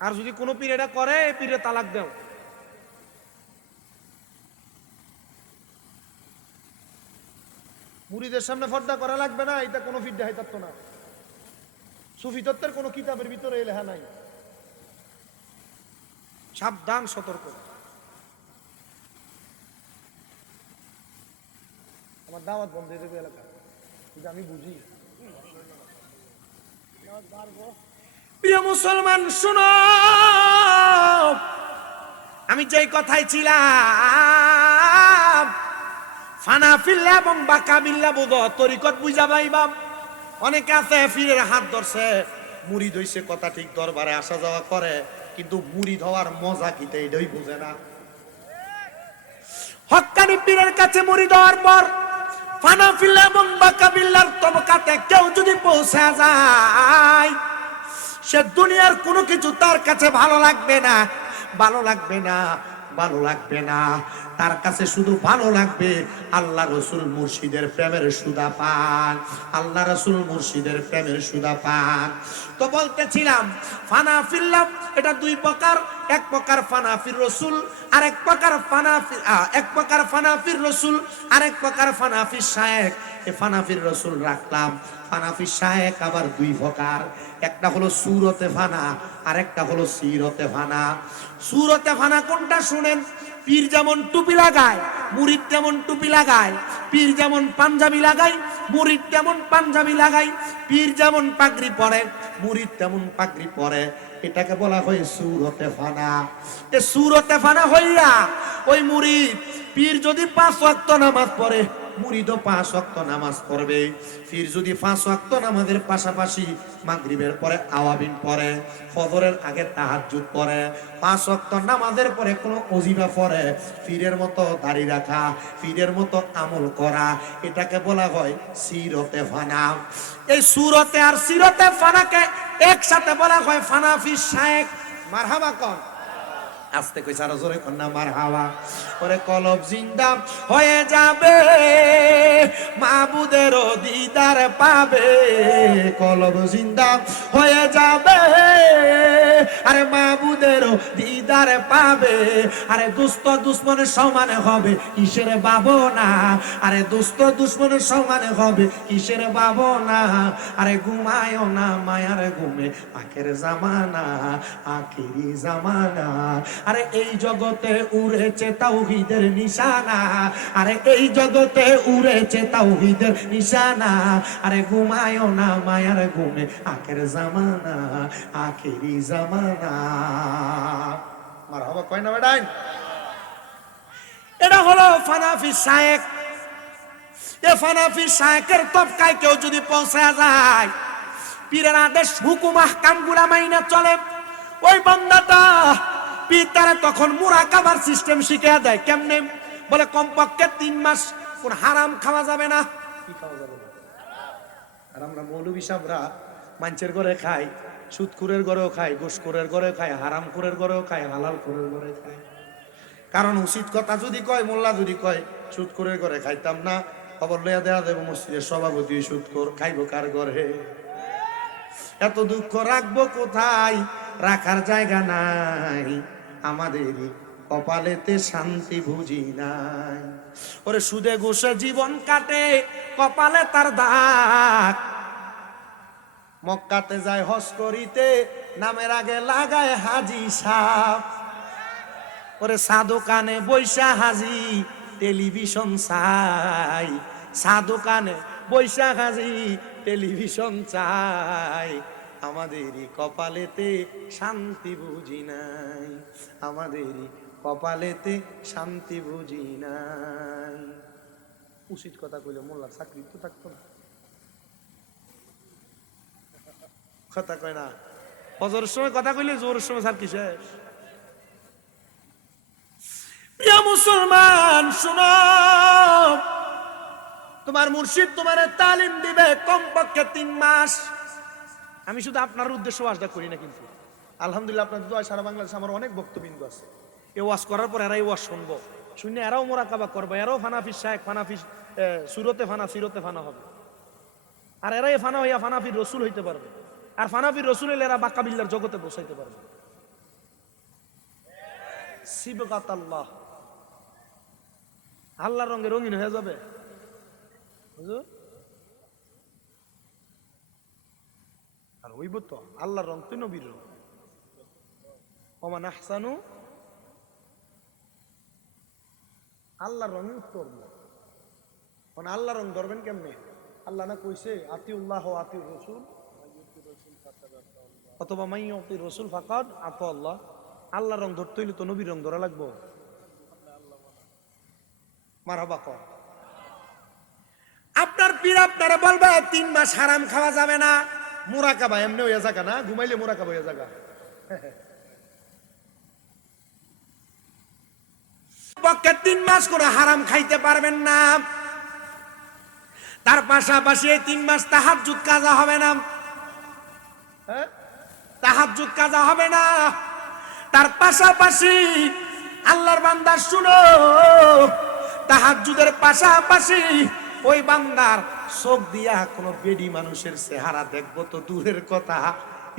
আর যদি কোনো পীর এটা করে, পীরে তালাক দাও। মুরিদের সামনে ফর্দা করা লাগবে না, এটা কোনো পীর দেখাই থাকতো না। সুফি তত্ত্বের কোনো কিতাবের ভিতরে এই লেখা নাই। সাবধান, সতর্ক। আমার দাওয়াত বন্ধ হয়ে যাবে এলাকা, আমি বুঝি। প্রিয় মুসলমান শুনো, আমি যেই কথাই ছিলাম, ফানা ফিল্লা এবং বাকা বিল্লা বোধ তরিকত বুঝা পাইবা। অনেকে আছে পীরের হাত ধরছে, মুরিদ হইছে, কথা ঠিক, দরবারে আসা যাওয়া করে, কিন্তু মুরিদ হওয়ার মজা কিতে এটাই বুঝে না। হক্কানি পীরের কাছে মুরিদ হওয়ার পর ফানা ফিল্লা এবং বাকা বিল্লার তবকাতে কেউ যদি পৌঁছা যায়, সে দুনিয়ার কোনো কিছু তার কাছে ভালো লাগবে না, ভালো লাগবে না। ভালো লাগবে না, তার কাছে শুধু ভালো লাগবে আল্লাহ রসুল মুর্শিদের প্রেমের সুধা পান, আল্লাহ রসুল মুর্শিদের প্রেমের সুধা পান। তো বলতেছিলাম ফানা ফিল্লাম এটা দুই প্রকার, এক প্রকার ফানাফির রসুল, আরেক প্রকার এক প্রকার ফানাফির রসুল, আরেক প্রকার ফানাফির শায়েখ। এই ফানাফির রসুল রাখলাম, ফানাফির শায়েখ আবার দুই প্রকার, একটা হলো সুরতে ফানা, আরেকটা হলো সিরতে ফানা। সুরতে ফানা কোনটা শুনেন? পীর যেমন টুপি লাগায়, মুরিদ তেমন টুপি লাগায়, পীর যেমন পাঞ্জাবি লাগায়, মুরিদ তেমন পাঞ্জাবি লাগায়, পীর যেমন পাগড়ি পরে, মুরিদ তেমন পাগড়ি পরে, এটাকে বলা হয় সুরতে ফানা। এ সুরতে ফানা হইয়া ওই মুরিদ, পীর যদি 5 ওয়াক্ত নামাজ পড়ে, মুরিদও 5 ওয়াক্ত নামাজ পড়বে। পীর যদি 5 ওয়াক্ত নামাজের পাশাপাশি মাগরিবের পরে আওয়াবিন পড়ে, ফজরের আগে তাহাজ্জুদ পড়ে, 5 ওয়াক্ত নামাজের পরে কোনো ওজিফা পড়ে, পীরের মতো দাড়ি রাখা, পীরের মতো আমল করা, এটাকে বলা হয় সিরতে ফানা। এই সুরতে আর সিরতে ফানাকে একসাথে বলা হয় ফানাফি শায়েখ। মারহাবা কোন আস্তে কই সারা জোরে কোন না মারহাবা। ওরে কলব জিন্দা হয়ে যাবে, মাবুদের দিদার পাবে, কলব জিন্দা হয়ে যাবে, আরে মাবুদের দিদার পাবে। আরে দুস্থ দুশ্মনের সমানে হবে কিসের ভাবনা, আরে দুস্থ দুশ্মনের সমানে হবে কিসের ভাবনা। আরে ঘুমায় না মায়ার ঘুমে, আখের জামানা, আখেরি জামানা। আরে এই জগতে উড়েছে তাওহীদের নিশানা, আরে এই জগতে উড়েছে তাওহীদের নিশানা। আরে ঘুমায় না মায়ার ঘুমে, আখের জামানা, আখেরি জামানা। মারহাবা কয় না বেটাই। এটা হলো ফানাফি শায়েখ। এ ফানাফি শায়েখের তবকায় কেউ যদি পৌঁছায় যায়, পীরের আদেশ হুকুম আহকাম গুলা মাইনা চলে, ওই বান্দাটা পীর তারা তখন মুরাকাবার সিস্টেম শিখিয়ে দেয়। কেমনে? বলে কমপক্ষে 3 মাস কোন হারাম খাওয়া যাবে না। কি খাওয়া যাবে না? আর আমরা মৌলভী সাহেবরা মানুষের ঘরে খাই, সুদখোরের ঘরেও খাই, ঘুষখোরের ঘরেও খাই, হারামখোরের ঘরেও খাই, হালালখোরের ঘরে খাই। কারণ উচিত কথা যদি কয়, মোল্লা যদি কয় সুদখোরের ঘরে খাইতাম না, খবর লইয়া দেওয়া দেব মসজিদের সভাপতি সুদখোর, খাইব কার ঘরে? এত দুঃখ রাখবো কোথায়? রাখার জায়গা নাই, আমাদের কপালেতে শান্তি বুঝি নাই। ওরে সুদে ঘুষে জীবন কাটে, কপালে তার দাগ। মক্কাতে যায় হজ করিতে, নামের আগে লাগায় হাজি সাপ। ওরে সাধু কানে বৈশা হাজি, টেলিভিশন চাই, সাধু কানে বৈশা হাজি, টেলিভিশন চাই। আমাদেরই কপালেতে শান্তি বুঝি নাই, আমাদেরই কপালেতে শান্তি বুঝি নাই। উচিত কথা কইলে মোল্লার চাকরি তো থাকতো না। কথা কয় না, ফজরের সময় কথা কইলে জোরের সময় স্যার কি শেষ। প্রিয় মুসলমান শুনো, তোমার মুর্শিদ তোমার তালিম দিবে কমপক্ষে 3 মাস। আমি শুধু আপনার উদ্দেশ্যে ওয়াজটা করি না, কিন্তু আলহামদুলিল্লাহ আপনাদের দোয়া সারা বাংলাদেশে আমার অনেক বক্তবিন্দু আছে। এই ওয়াজ করার পর এরাই ওয়াজ শুনবো, শুনে এরাও মোরাকাবা করবো, এরাও ফানাফি শায়েখ, ফানাফি সুরতে ফানা, সিরতে ফানা হবে। আর এরাই ফানা হইয়া ফানাফির রসুল হইতে পারবে। আর ফানাফির রসুল হইলে এরা বাক্কাবিল্লার জগতে বসাইতে পারবে। সিবগাত আল্লাহ, আল্লাহর রঙে রঙিন হয়ে যাবে। হুজুর আর হইব তো, আল্লাহর রং তো নবীর রং। ওমান আহসানু, আল্লাহর রঙে উত্তর। মানে আল্লাহর রং ধরবেন কেমনে? আল্লাহ না কইছে আতিউল্লাহ ও আতিউর রসুল, অথবা মাই আতিউর রসুল ফাকাদ আতা আল্লাহ। আল্লাহর রং ধরতে হইলে তো নবীর রং ধরা লাগবো। মারহাবা কর। আপনার পীর আপনারা বলবে 3 মাস হারাম খাওয়া যাবে না। মুরাকাবা এমনি হইয়া জায়গা না, ঘুমাইলে মুরাকাবা হইয়া জায়গা। পক্ষে 3 মাস করে হারাম খাইতে পারবেন না। তার পাশাপাশি এই 3 মাস তাহাজ্জুদ কাজা হবে না। তাহাজ্জুদ কাজা হবে না। তার পাশাপাশি আল্লাহর বান্দা শুনো, তাহাজ্জুদের পাশাপাশি ওই বান্দার চোখ দিয়া কোনো বেডি মানুষের চেহারা দেখবো তো দূরের কথা,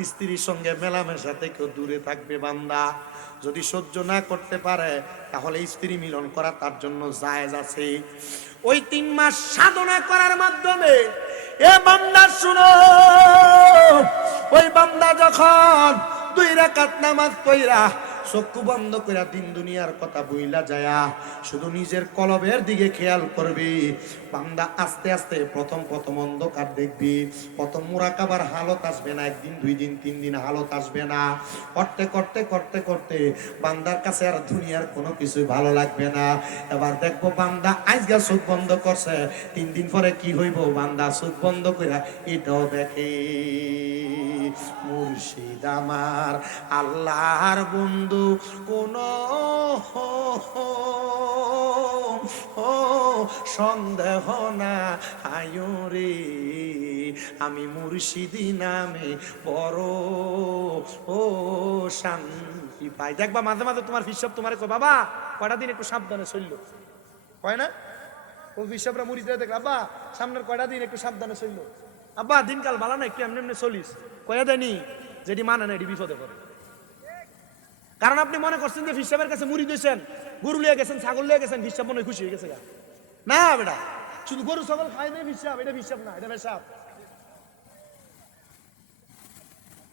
স্ত্রীর সঙ্গে মেলামেশা থেকেও দূরে থাকবে বান্দা। যদি সহ্য না করতে পারে তাহলে স্ত্রী মিলন করা তার জন্য জায়েজ আছে। ওই 3 মাস সাধনা করার মাধ্যমে এ বান্দা শুনো, ওই বান্দা যখন 2 রাকাত নামাজ পড়া চক্ষু বন্ধ করে দিন দুনিয়ার কথা বইলা যায়া শুধু নিজের কলবের দিকে খেয়াল করবি, বান্দা আস্তে আস্তে প্রথম অন্ধকার দেখবি, প্রথম মুরাকাবার হালত আসবে না, 1 দিন 2 দিন 3 দিন হালত আসবে না, করতে করতে করতে করতে বান্দার কাছে আর দুনিয়ার কোনো কিছুই ভালো লাগবে না। এবার দেখবো বান্দা আজকে চোখ বন্ধ করছে, 3 দিন পরে কি হইব, বান্দা চোখ বন্ধ করে এটাও দেখে মুর্শিদ আমার আল্লাহর বন্ধু কোন সন্দেহ না আয়ুরে, আমি মুর্শিদি নামে বড় শান্তি পাই। দেখবা মাঝে মাঝে তোমার হিসাব তোমার কয় বাবা কয়টা দিন একটু সাবধানে চললো, কয় না ও হিসাবরা মুড়িতে দেখ আব্বা সামনের কয়টা দিন একটু সাবধানে চললো, আব্বা দিনকাল ভালো না একটু এমনি এমনি চলিস, কয়া দেয়নি যেটি মানে না এটি বিপদে পড়ে। কারণ আপনি মনে করছেন যে হিসাবের কাছে মুড়ি দিয়েছেন, গরু লিয়ে গেছেন, ছাগল লিয়ে গেছেন, হিসাব মনে খুশি হয়ে গেছে না বেটা, শুধু গরু ছাগল খাই নেই হিসাব, এটা হিসাব না, এটা পেশাব।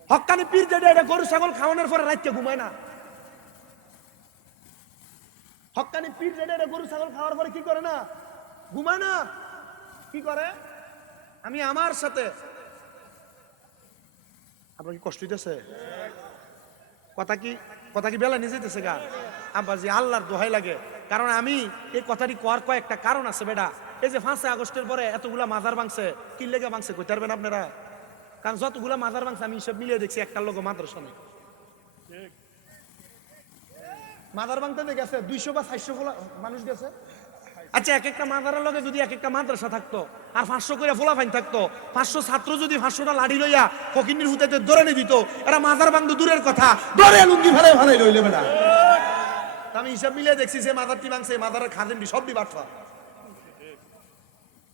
হক্কানি পীর যেটা এটা গরু ছাগল খাওয়ানোর পরে রাতকে ঘুমায় না, হক্কানি পীর যেটা এটা গরু ছাগল খাওয়ার পরে কি করে না, ঘুমায় না, কি করে? আমি আমার সাথে আপনার কি কষ্ট হইতেছে? কথা কি বেলা নিয়ে যেতেছে গা আব্বাজি, আল্লাহর দোহাই লাগে। কারণ আমি এই কথাটি কর কয়েকটা কারণ আছে বেটা। এই যে 5 আগস্টের পরে এতগুলা মাজার ভাঙছে, কি লেগে ভাঙছে কইতে পারবেন আপনারা? কারণ যতগুলা মাজার ভাঙছে আমি সব মিলিয়ে দেখছি একটা লোক মাদ্রাসা নেই। মাজার ভাঙতে গেছে 200 বা 400 মানুষ গেছে। আচ্ছা এক একটা মাদারের লগে যদি এক একটা মাদ্রাসা থাকতো আর 500 করে ফোলাফাইন থাকতো, 500 ছাত্র যদি 500টা লাঠি লইয়া ফকিন্নির হুতাইতে দৌড়ে নিয়ে দিত, এরা মাদার বান্ধব দূরের কথা দৌড়ে লুঙ্গি ফেলে ভালো লইলে বেটা। আমি হিসাব মিলিয়ে দেখছি যে মাদারটি ভাঙছে, মাদারের খাদেমটি সবটি বাটফা,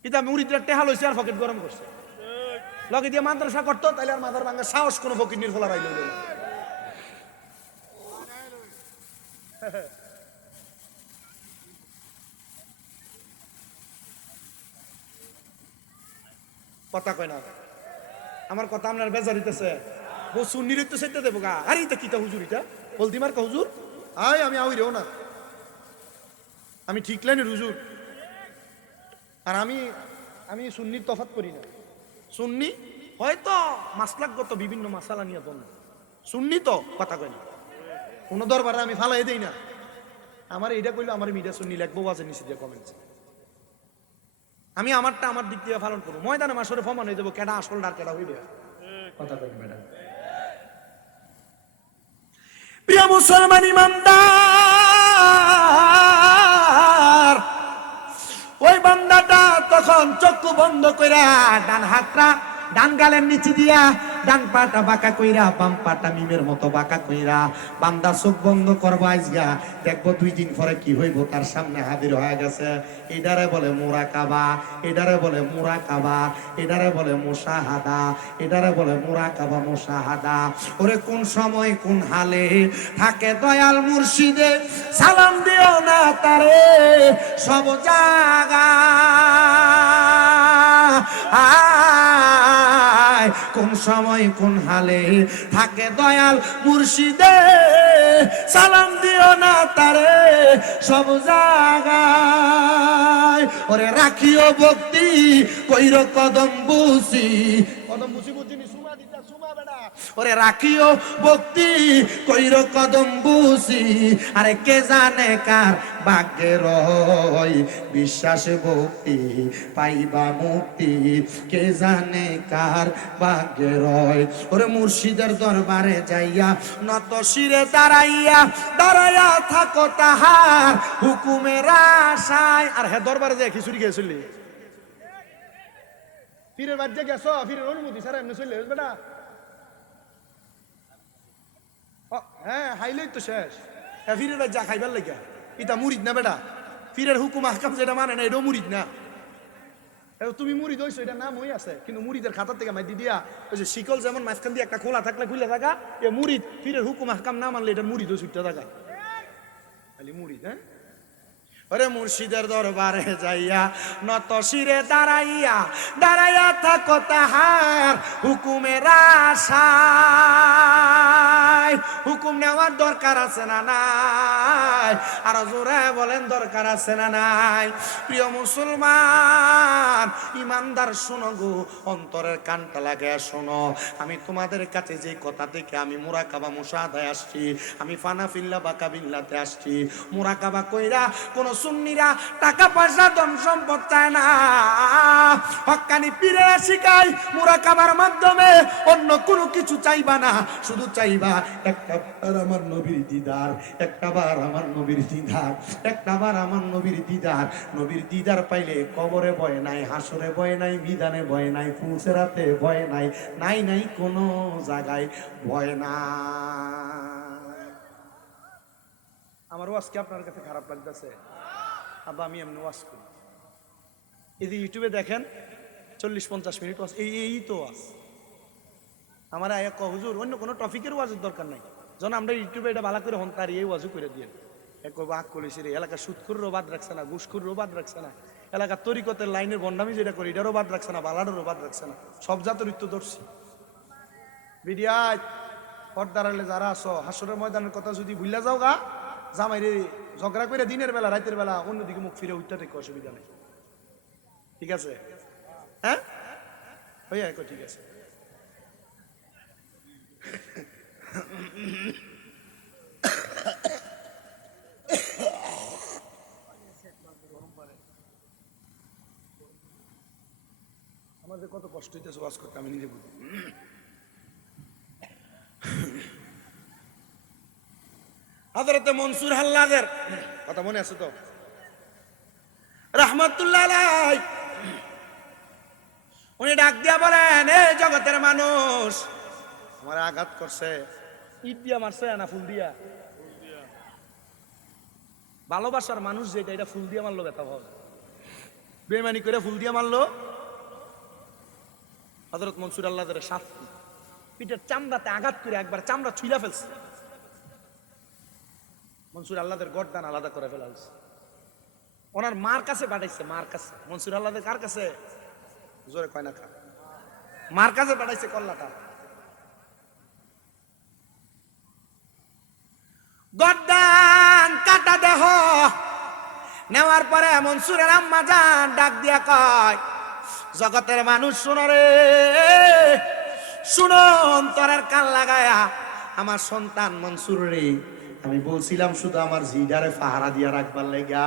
কিন্তু আমি মুড়িদের টেহা লইছে আর পকেট গরম করছে, লগে দিয়ে মাদ্রাসা করতো তাইলে আর মাদার ভাঙার সাহস কোনো ফকিন্নির ফোলা ভাই লইল না। কথা কয় না, আমার কথা আপনার বেজার হইতেছে, ও সুন্নির তো সেটা দেবো গা। আরে এটা কিতা হুজুর, এটা বলতি মার হুজুর, আয় আমি আউই রেও না, আমি ঠিক লাইনের হুজুর। আর আমি সুন্নির তফাৎ করি না, সুন্নি হয়তো মাসলাকগত বিভিন্ন মাসালা নিয়ে বল, সুন্নি তো কথা কয় না, কোনো দরবারে আমি ফালাই দেই না। আমার এইটা কইলো আমার মিডিয়া সুন্নি লাগবো আছে নিচে দিয়ে কমেন্টস, আমি আমারটা আমার দিক দিয়ে পালন করবো, ময়দানে মাসরে ফমান হয়ে যাবো কেডা আসল আর কেডা হইবে কথা কই ম্যাডাম। প্রিয় মুসলমান ইমানদার, ওই বান্দাটা তখন চক্ষু বন্ধ কইরা ডান হাতটা ডান গালের নিচে দিয়া ডান পাটা বাঁকা কইরা বাম পাটা মিমের মতো বাঁকা কইরা বান্দা চোখ বন্ধ করবো আজগা, দেখবো 2 দিন পরে কি হইব তার সামনে হাজির হয়ে গেছে। এটারে বলে মুরাকাবা, এটারে বলে মুরাকাবা, এটারে বলে মুশাহাদা, এটারে বলে মুরাকাবা মুশাহাদা। ওরে কোন সময় কোন হালে থাকে দয়াল মুর্শিদে, সালাম দিও না তারে সব জায়গা, কোন সময় কোন হালে থাকে দয়াল মুর্শিদে, সালাম দিও না তারে সব জায়গায়। ওরে রাখিও ভক্তি কইর কদম বুসি, কদম বুসি বুঝিনি সুমা দিতা সুমা বেটা, ওরে রাখিও ভক্তি কইর কদম বুসি, আরে কে জানে কার ভাগ্যের রয় বিশ্বাসে ভক্তি পাইবা মুক্তি, কে জানে কার ভাগ্যের রয়। ওরে মুর্শিদের দরবারে যাইয়া নত শিরে দাঁড়াইয়া দাঁড়াইয়া থাকো তাহার হুকুমের আশায়। আর হ্যাঁ দরবারে যাই খিচুড়ি খেয়েছিলি, পীরের বাড়িতে গেছো, পীরের অনুমতি স্যার এমনি চললে বেটা, হ্যাঁ হাইলেই তো শেষ, ফিরের ভাই যা খাইবার লাগা এটা মুরিদ না বেটা ফিরের হুকুম আহকাম যেটা মানে না এটাও মুরিদ না তুমি মুরিদ হইছো এটা নাম হই আছে কিন্তু মুরিদের খাতার থেকে মাই দিয়া ওই যে শিকল যেমন মাঝখান দিয়ে একটা খোলা থাকলে খুলে থাকা এ মুরিদ ফিরের হুকুম আহকাম না মানলে এটা মুরিদ হয়ে ছুটতে থাকা খালি মুরিদ হ্যাঁ ওরে মুর্শিদের দরবারে যাইয়া নত শিরে দাঁড়াইয়া দাঁড়াইয়া থাকো তাহার হুকুমের আশায় হুকুম নেওয়ার দরকার আছে না নাই আর জোরে বলেন দরকার আছে না নাই প্রিয় মুসলমান ইমানদার শোনো গো অন্তরের কানটা লাগায় শোনো আমি তোমাদের কাছে যে কথা থেকে আমি মুরাকাবা মুশাহাদায় আসছি আমি ফানাফিল্লা বাকাবিল্লাতে আসছি মুরাকাবা কইরা কোন সুন্নিরা টাকা পয়সা ধন সম্পদ চায় না হক্কানি পীরেরা শিখায় মুরাকাবার মাধ্যমে অন্য কোনো কিছু চাইবা না শুধু চাইবা একটাবার আমার নবীর দিদার একটাবার আমার নবীর দিদার একটাবার আমার নবীর দিদার নবীর দিদার পাইলে কবরে ভয় নাই হাসরে ভয় নাই বিধানে ভয় নাই ফুলসেরাতে ভয় নাই নাই নাই কোনো জায়গায় ভয় না আমার ওয়াজ কি আপনার কাছে খারাপ লাগতেছে আবা আমি এমনি ওয়াজ করি এই যে ইউটিউবে দেখেন 40-50 মিনিট ওয়াজ এই তো ওয়াজ আমার আয়া হুজুর অন্য কোনো টপিকের ওয়াজের দরকার নাই যখন আমরা ইউটিউবে এটা ভালো করে হন তার এই ওয়াজও করে দিয়ে এক বাক করেছি রে এলাকা সুৎখুরও বাদ রাখছে না ঘুষখুরও বাদ রাখছে না এলাকার তরিকতের লাইনের বন্ডামি যেটা করি এটারও বাদ রাখছে না বালাডারও বাদ রাখছে না সব জাতের ইত্য ধরছি বিডিয়ায় পর্দারালে যারা আছো হাসরের ময়দানের কথা যদি ভুলে যাও গা জামাই রে ঝগড়া করে দিনের বেলা রাতের বেলা অন্যদিকে মুখ ফিরে উঠতে থেকে অসুবিধা নেই ঠিক আছে হ্যাঁ ভাইয়া ঠিক আছে আমাদের কত কষ্ট হইতেছে ওয়াজ করতে আমি নিজে বুঝি হযরত মনসুর হাল্লাদের কথা মনে আছে তো রাহমাতুল্লাহ আলাইহি উনি ডাক দিয়া বলেন এই জগতের মানুষ আমার আঘাত করছে ইট দিয়া মারছে না ফুল দিয়া ভালোবাসার মানুষ যেটা এটা ফুল দিয়া মারলো ব্যথা হবে বেঈমানি করে ফুল দিয়া মারলো হযরত মনসুর আল্লাহদের শাস্তি পিঠের চামড়াতে আঘাত করে একবার চামড়া ছুঁইলা ফেলছে মনসুর আল্লাহদের গর্দান আলাদা করে ফেলা হয়েছে ওনার মার কাছে পাঠাইছে মার কাছে মনসুর আল্লাহদের কার কাছে জোরে কয় না খা মার কাছে পাঠাইছে কল্লাটা গর্দান কাটা দেহ নেওয়ার পরে মনসুরের আম্মা জান ডাক দিয়া কয় জগতের মানুষ শুনো রে শুনো অন্তরের কান লাগায়া আমার সন্তান মনসুর রে আমি বলছিলাম শুধু আমার জিডারে পাহারা দিয়া রাখবার লাগা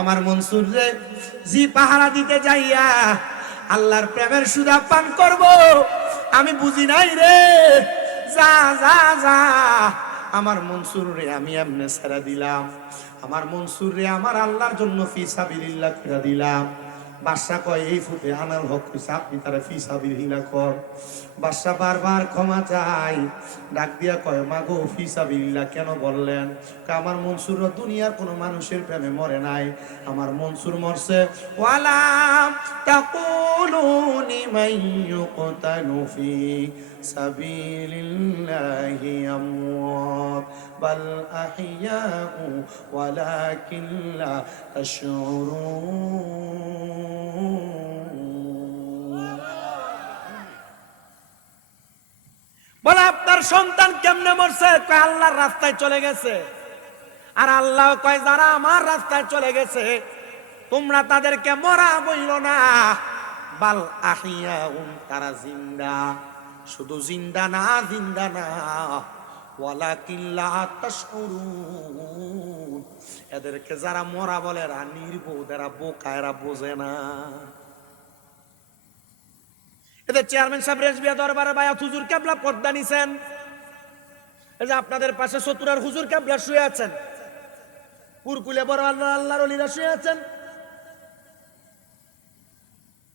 আমার মনসুর রে জি পাহারা দিতে যাইয়া আল্লাহর প্রেমের সুধা পান করব আমি বুঝি নাই রে যা যা যা আমার মনসুর রে আমি এমনে ছেড়ে দিলাম আমার মনসুর রে আমার আল্লাহর জন্য ফি সাবিলিল্লাহ করে দিলাম বাদশা কয় এই ফুটে আনাল হক কইছে আপনি তারা ফি সাবিলিল্লাহ কর বাদশা বারবার ক্ষমা চাই ডাক দিয়া কয় মাগো ফি সাবিলিল্লাহ কেন বললেন আমার মনসুর দুনিয়ার কোনো মানুষের প্রেমে মরে নাই আমার মনসুর মরছে ওয়ালা তাকুলু লিমান ইউকতালু ফি সাবিলিল্লাহি আমওয়াত বাল আহইয়াউ ওয়ালাকিন লা তাশউরুন বলে আপনার সন্তান কেমনে মরছে কয় আল্লাহর রাস্তায় চলে গেছে আর আল্লাহ কয় যারা আমার রাস্তায় চলে গেছে তোমরা তাদেরকে মরা বইল না বাল আহিয়াউন তারা জিন্দা শুধু জিন্দা না ওয়ালাকিন লা তাশউরুন এদেরকে যারা মরা বলে এরা নির্বোধ এরা বোকা এরা বোঝে না এদের চেয়ারম্যান সাহেব রেজবিয়া দরবারে বায়াত হুজুর কেবলা পর্দা নিছেন এই যে আপনাদের পাশে চতুরার হুজুর কেবলা শুয়ে আছেন পুরকুলে বড় আল্লাহর ওলিরা শুয়ে আছেন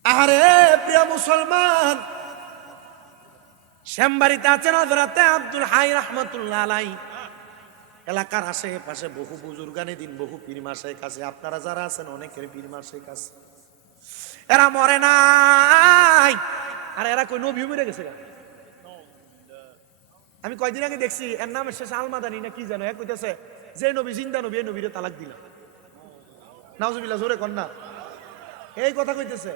আরে প্রিয় মুসলমান শ্যামবাড়িতে আছেন হযরতে আব্দুল হাই রাহমাতুল্লাহ আলাইহি এলাকার আশেপাশে বহু বুজুর্গানি দিন, বহু পীর মাশায়েখ আছে, আপনারা যারা আছেন অনেকের পীর মাশায়েখ আছে, এরা মরে নাই। আর এরা কই নবী মরে গেছে। আমি কয়দিন আগে দেখছি এর নাম শেষ আলমাদানি না কি জানো, এক কইতেছে যে নবী জিন্দা নবী, এই নবীরে তালাক দিলাম। নাউজুবিল্লাহ, জোরে কর না। এই কথা কইতেছে।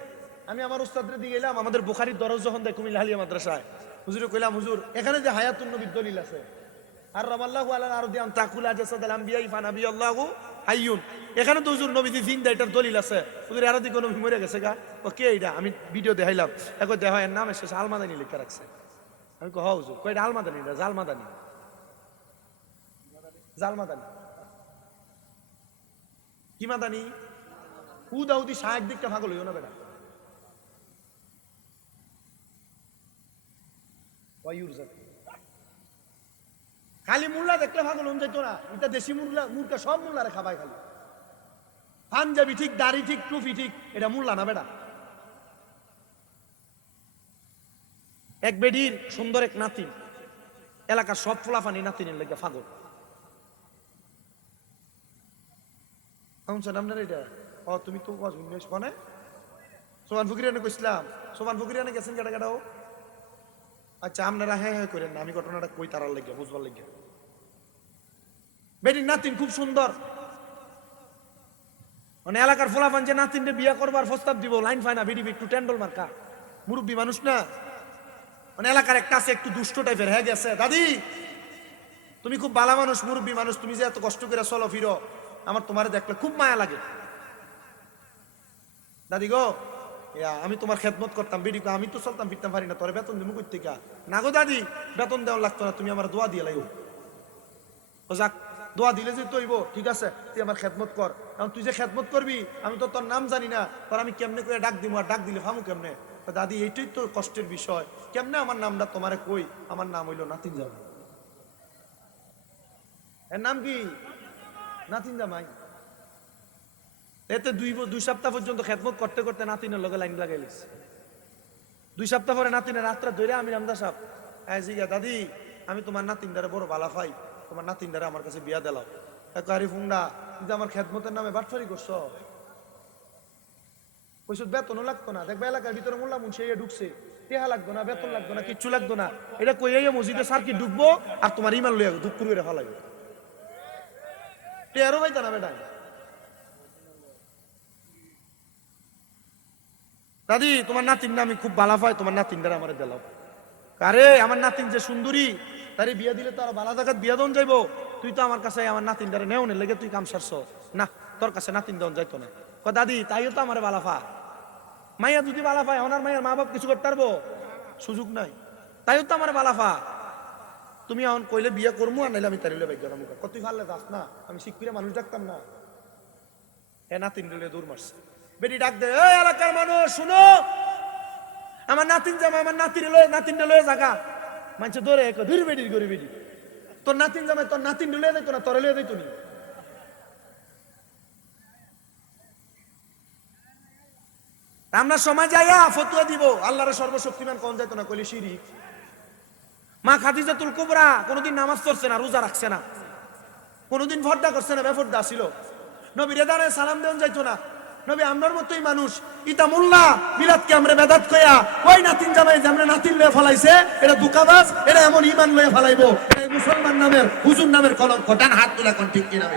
আমি আমার উস্তাদের দিকে গেলাম, আমাদের বুখারীর দরজ যখন দেয় কুমিল্লা হালিয়া মাদ্রাসায়, হুজুরে কইলাম হুজুর এখানে যে হায়াতুন নবীর দলিল আছে, আর রামাল্লাহু আলা আরদি আন তাকুলা জাসাদাল আম্বিয়া ফা নাবিয়াল্লাহু হাইয়ুন, এখানে তো হুজুর নবী জিন্দা, এটার দলিল আছে। হুজুর এর দিকে নবী মরে গেছে গা। ও কে এটা? আমি ভিডিও দেখাইলাম, একো দেখা এর নাম শেষ আলমাদানি লেখা রাখছে। আমি কই হ হুজুর, কই এটা আলমাদানি না জালমাদানি, জালমাদানি কি মাদানি? উদাউদি শায়েক দিকটা পাগল হইও না বেটা। খালি মুল্লা দেখলে পাগল হন যাইতো না, এটা দেশি মুল্লা মুরকা, সব মুল্লারে খাবাই খালি। পাঞ্জাবি ঠিক, দাড়ি ঠিক, টুপি ঠিক, এটা মুল্লা না বেটা। এক বেডির সুন্দর এক নাতিন, এলাকার সব ফুলাফানি নাতিনের লেগে পাগল। আপনার এটা ও তুমি তো মানে সোমান ফকিরানে কইছিলাম, সোমান ফকিরানে গেছেন কেটা কেটাও। আচ্ছা আপনারা হ্যাঁ হ্যাঁ করেন না, আমি ঘটনাটা কই তারার লেগে বুঝবার লেগে। বেটির নাতিন খুব সুন্দর, মানে এলাকার ফোলাফান যে নাতিনকে বিয়ে করবার প্রস্তাব দিব, লাইন ফাইনা ভিডিপি একটু টেন্ডল মার্কা, মুরব্বী মানুষ না, মানে এলাকার একটা আছে একটু দুষ্ট টাইপের, হ্যাঁ গেছে দাদি তুমি খুব ভালো মানুষ, মুরব্বী মানুষ, তুমি যে এত কষ্ট করে চলো ফিরো, আমার তোমারে দেখলে খুব মায়া লাগে। দাদি গো আমি তোমার খেদমত করতাম, বেডি আমি তো চলতাম ফিরতাম পারি না, তোর বেতন দিমু কই থেকে? না গো দাদি বেতন দেওয়া লাগতো না, তুমি আমার দোয়া দিয়ে লাইও। ও যাক, দোয়া দিলে যে তৈব ঠিক আছে, তুই আমার খেদমত কর, কারণ তুই যে খেদমত করবি আমি তো তোর নাম জানি না, তোর আমি কেমনে করে ডাক দিব, আর ডাক দিলে ফামু কেমনে? দাদি এইটাই তো কষ্টের বিষয়, কেমনে আমার নামটা তোমারে কই? আমার নাম হইলো নাতিন জামাই। এর নাম কি? নাতিন জামাই। এতে দুই সপ্তাহ পর্যন্ত খেদমত করতে করতে নাতিনের লগে লাইন লাগাই লিখছে। 2 সপ্তাহ পরে নাতিনের রাত্রে ধরে আমি রামদা সাহেব জিগা, দাদি আমি তোমার নাতিনদারে বড় বালা পাই, তোমার নাতিনদারে আমার কাছে বিয়া দিলাও। আরে ফুংডা কিন্তু আমার খেদমতের নামে বাটফারি করছো, কইছো বেতনও লাগতো না, দেখবে এলাকার ভিতরে মোল্লা মুন্সি ঢুকছে, টেহা লাগতো না, বেতন লাগতো না, কিচ্ছু লাগতো না, এটা কইয়া মসজিদে সার্কিট ঢুকবো আর তোমার ইমান লইয়া দুঃখ করে ফেলাইবে, টেহারও পাইতো না বেটা। দাদি তোমার নাতিন না আমি খুব ভালো পাই, তোমার নাতিনটারে আমার দিলাও। আরে আমার নাতিন যে সুন্দরী, তারে বিয়া দিলে তো আর বালা জায়গাত বিয়া দন যাইবো, তুই তো আমার কাছে আমার নাতিনটারে নেওনের লেগে তুই কাম সারছ না, তোর কাছে নাতিন দন যাইতো না। দাদি তাইও তো আমার বালা পা, মাইয়া যদি বালা পায় ওনার মায়ের মা বাপ কিছু করতে পারবো? সুযোগ নাই, তাইও তো আমার বালা পা। তুমি এখন কইলে বিয়ে করবো আর নাইলে আমি তারিলে বাইক জানাবো, তুই ভালো যাস না, আমি শিক্ষিত মানুষ ডাকতাম না। হ্যাঁ নাতিন দূর মারছে, বেটি ডাক দে, এই এলাকার মানুষ শুনো, আমার নাতিন জামাই আমার নাতিনটা লয়ে জাগা, মানছে ধরে ধীর বেটি করে বেটি, তোর নাতিন জামাই তোর নাতিন লয়ে যাইতো না, তোরে লয়ে যাইতো নি? আমরা সমাজ আইয়া ফতুয়া দিব আল্লাহর সর্বশক্তিমান কোন যাইতো না, কইলে শিরিক। মা খাদিজাতুল কুবরা কোনোদিন নামাজ পড়ছে না, রোজা রাখছে না, কোনোদিন পর্দা করছে না, বেপর্দা ছিল। নবী রেদারে সালাম দেন যাইতো না, নবী আমরার মতোই মানুষ। ইতা মোল্লা মিলাদকে আমরা বেদাত কইয়া ওই নাতিন জামাই যে আমরা নাতিন লয়ে ফলাইছে, এটা দুকাবাজ, এটা এমন ঈমান লয়ে ফলাইবো, এটা মুসলমান নামের হুজুর নামের কলঙ্ক। টান হাত তুলা কোন ঠিক কিনা?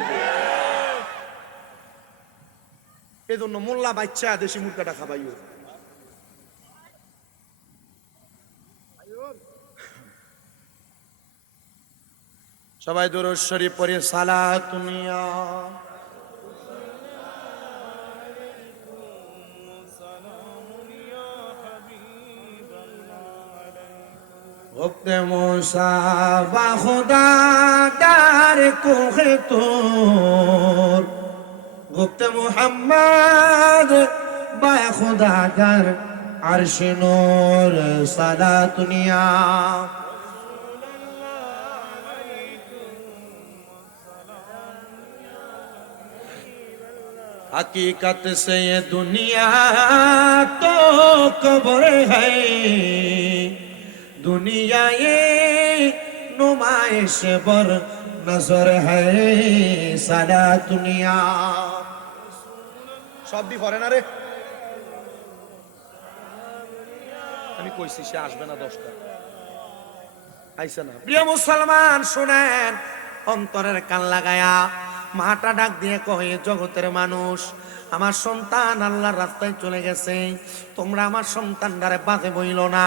এজন্য মোল্লা বাচ্চা দেশি মুরগাটা খাবাইও। সবাই দুরূদ শরীফ পড়ে সালাতুন ইয়া वक़्त मूसा बा खुदा डार कोहे तूर, गुफ्त मुहम्मद बा खुदा डार अर्श नूर, सलातुनिया हकीकत से ये दुनिया तो कब्र है, दुनिया ये नुमा नुमाइश पर नजर है सारा दुनिया। সব দি পড়ে না রে, আমি কইছি সে আসবে না 10টা, আইছে না। প্রিয় মুসলমান শুনেন, অন্তরের কান লাগায়া মাটা ডাক দিয়ে কয়, জগতের মানুষ, আমার সন্তান আল্লাহর রাস্তায় চলে গেছে, তোমরা আমার সন্তানটারে বাধে বইল না।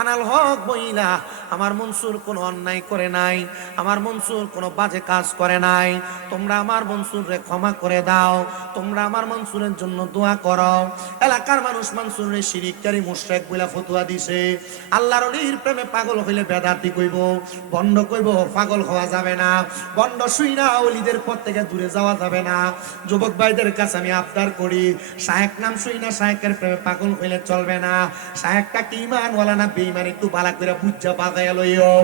আনাল হক বইলা, আমার মনসুর কোনো অন্যায় করে নাই, আমার মনসুর কোনো বাজে কাজ করে নাই, তোমরা আমার মনসুররে ক্ষমা করে দাও, তোমরা আমার মনসুরের জন্য দোয়া করো। এলাকার মানুষ মনসুরের শিরিককারী মুশরিক বইলা ফতোয়া দিছে। আল্লাহর ওলির প্রেমে পাগল হইলে বেদাতি কইব, বন্ড কইব, পাগল হওয়া যাবে না, বন্ড শুইনা ওলিদের পথ থেকে দূরে যাওয়া যাবে না। যুবক ভাইদের কাছে আমি আবদার করি, শায়েক নাম শুইনা শায়েকের প্রেমে পাগল হইলে চলবে না। শায়েকটা কি ঈমানওয়ালা না বেঈমান একটু বালা করে বুঝা বাজায় লইও।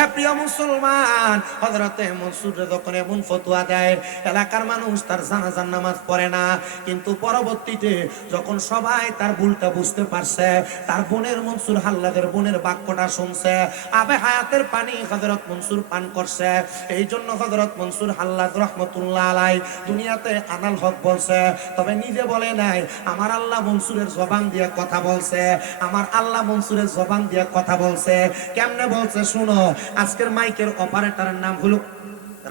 এ প্রিয় মুসলমান, হযরতে মনসুর যখন এমন ফতোয়া দেয়, এলাকার মানুষ তার জানাজার নামাজ পড়ে না, কিন্তু পরবর্তীতে যখন সবাই তার ভুলটা বুঝতে পারছে, তার বোনের মনসুর হাল্লাদের বোনের বাক্যটা শুনছে, আবে হায়াতের পানি হযরত মনসুর পান করছে। এই জন্য হযরত মনসুর হাল্লাদ রহমতুল্লাহ আলাই দুনিয়াতে আনাল হক বলছে, তবে নিজে বলে নাই। আমার আল্লাহ মনসুরের জবান দিয়ে কথা বলছে, আমার আল্লাহ মনসুরের জবান দিয়ে কথা বলছে। কেমনে বলছে শুনো, আজকের মাইকের অপারেটরের নাম হলো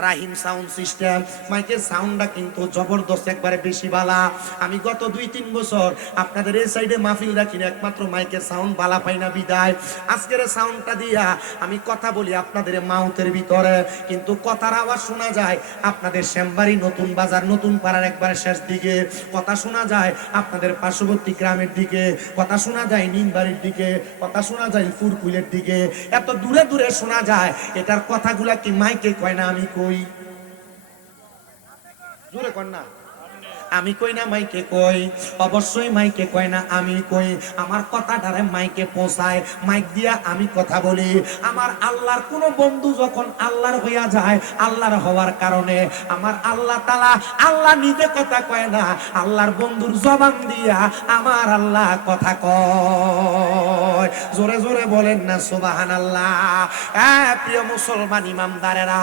রাহিম সাউন্ড সিস্টেম। মাইকের সাউন্ডটা কিন্তু জবরদস্ত, একবারে বেশি বালা। আমি গত 2-3 বছর আপনাদের এই সাইডে মাহফিল রাখি না, একমাত্র মাইকের সাউন্ড বালা পাই না বিদায় আজকের সাউন্ডটা দিয়া আমি কথা বলি আপনাদের মাউথের ভিতরে, কিন্তু কথার আওয়াজ শোনা যায় আপনাদের শ্যামবাড়ি, নতুন বাজার, নতুন পাড়ার একবারে শেষ দিকে, কথা শোনা যায় আপনাদের পার্শ্ববর্তী গ্রামের দিকে, কথা শোনা যায় নিমবাড়ির দিকে, কথা শোনা যায় ফুরকুলের দিকে, এত দূরে দূরে শোনা যায়। এটার কথাগুলা কি মাইকে কয় না আমি কই? জোরে কর না। আমি কই না মাইকে কই? অবশ্যই মাইকে কয় না আমি কই। আমার কথাটারে মাইকে পৌঁছায়, মাইক দিয়া আমি কথা বলি। আমার আল্লাহর কোন বন্ধু যখন আল্লাহর হইয়া যায়, আল্লাহর হওয়ার কারণে আমার আল্লাহ তাআলা, আল্লাহ নিজে কথা কয় না, আল্লাহর বন্ধুর জবান দিয়া আমার আল্লাহ কথা কয়। জোরে জোরে বলেন না সুবহানাল্লাহ। প্রিয় মুসলমান ইমামদারেরা,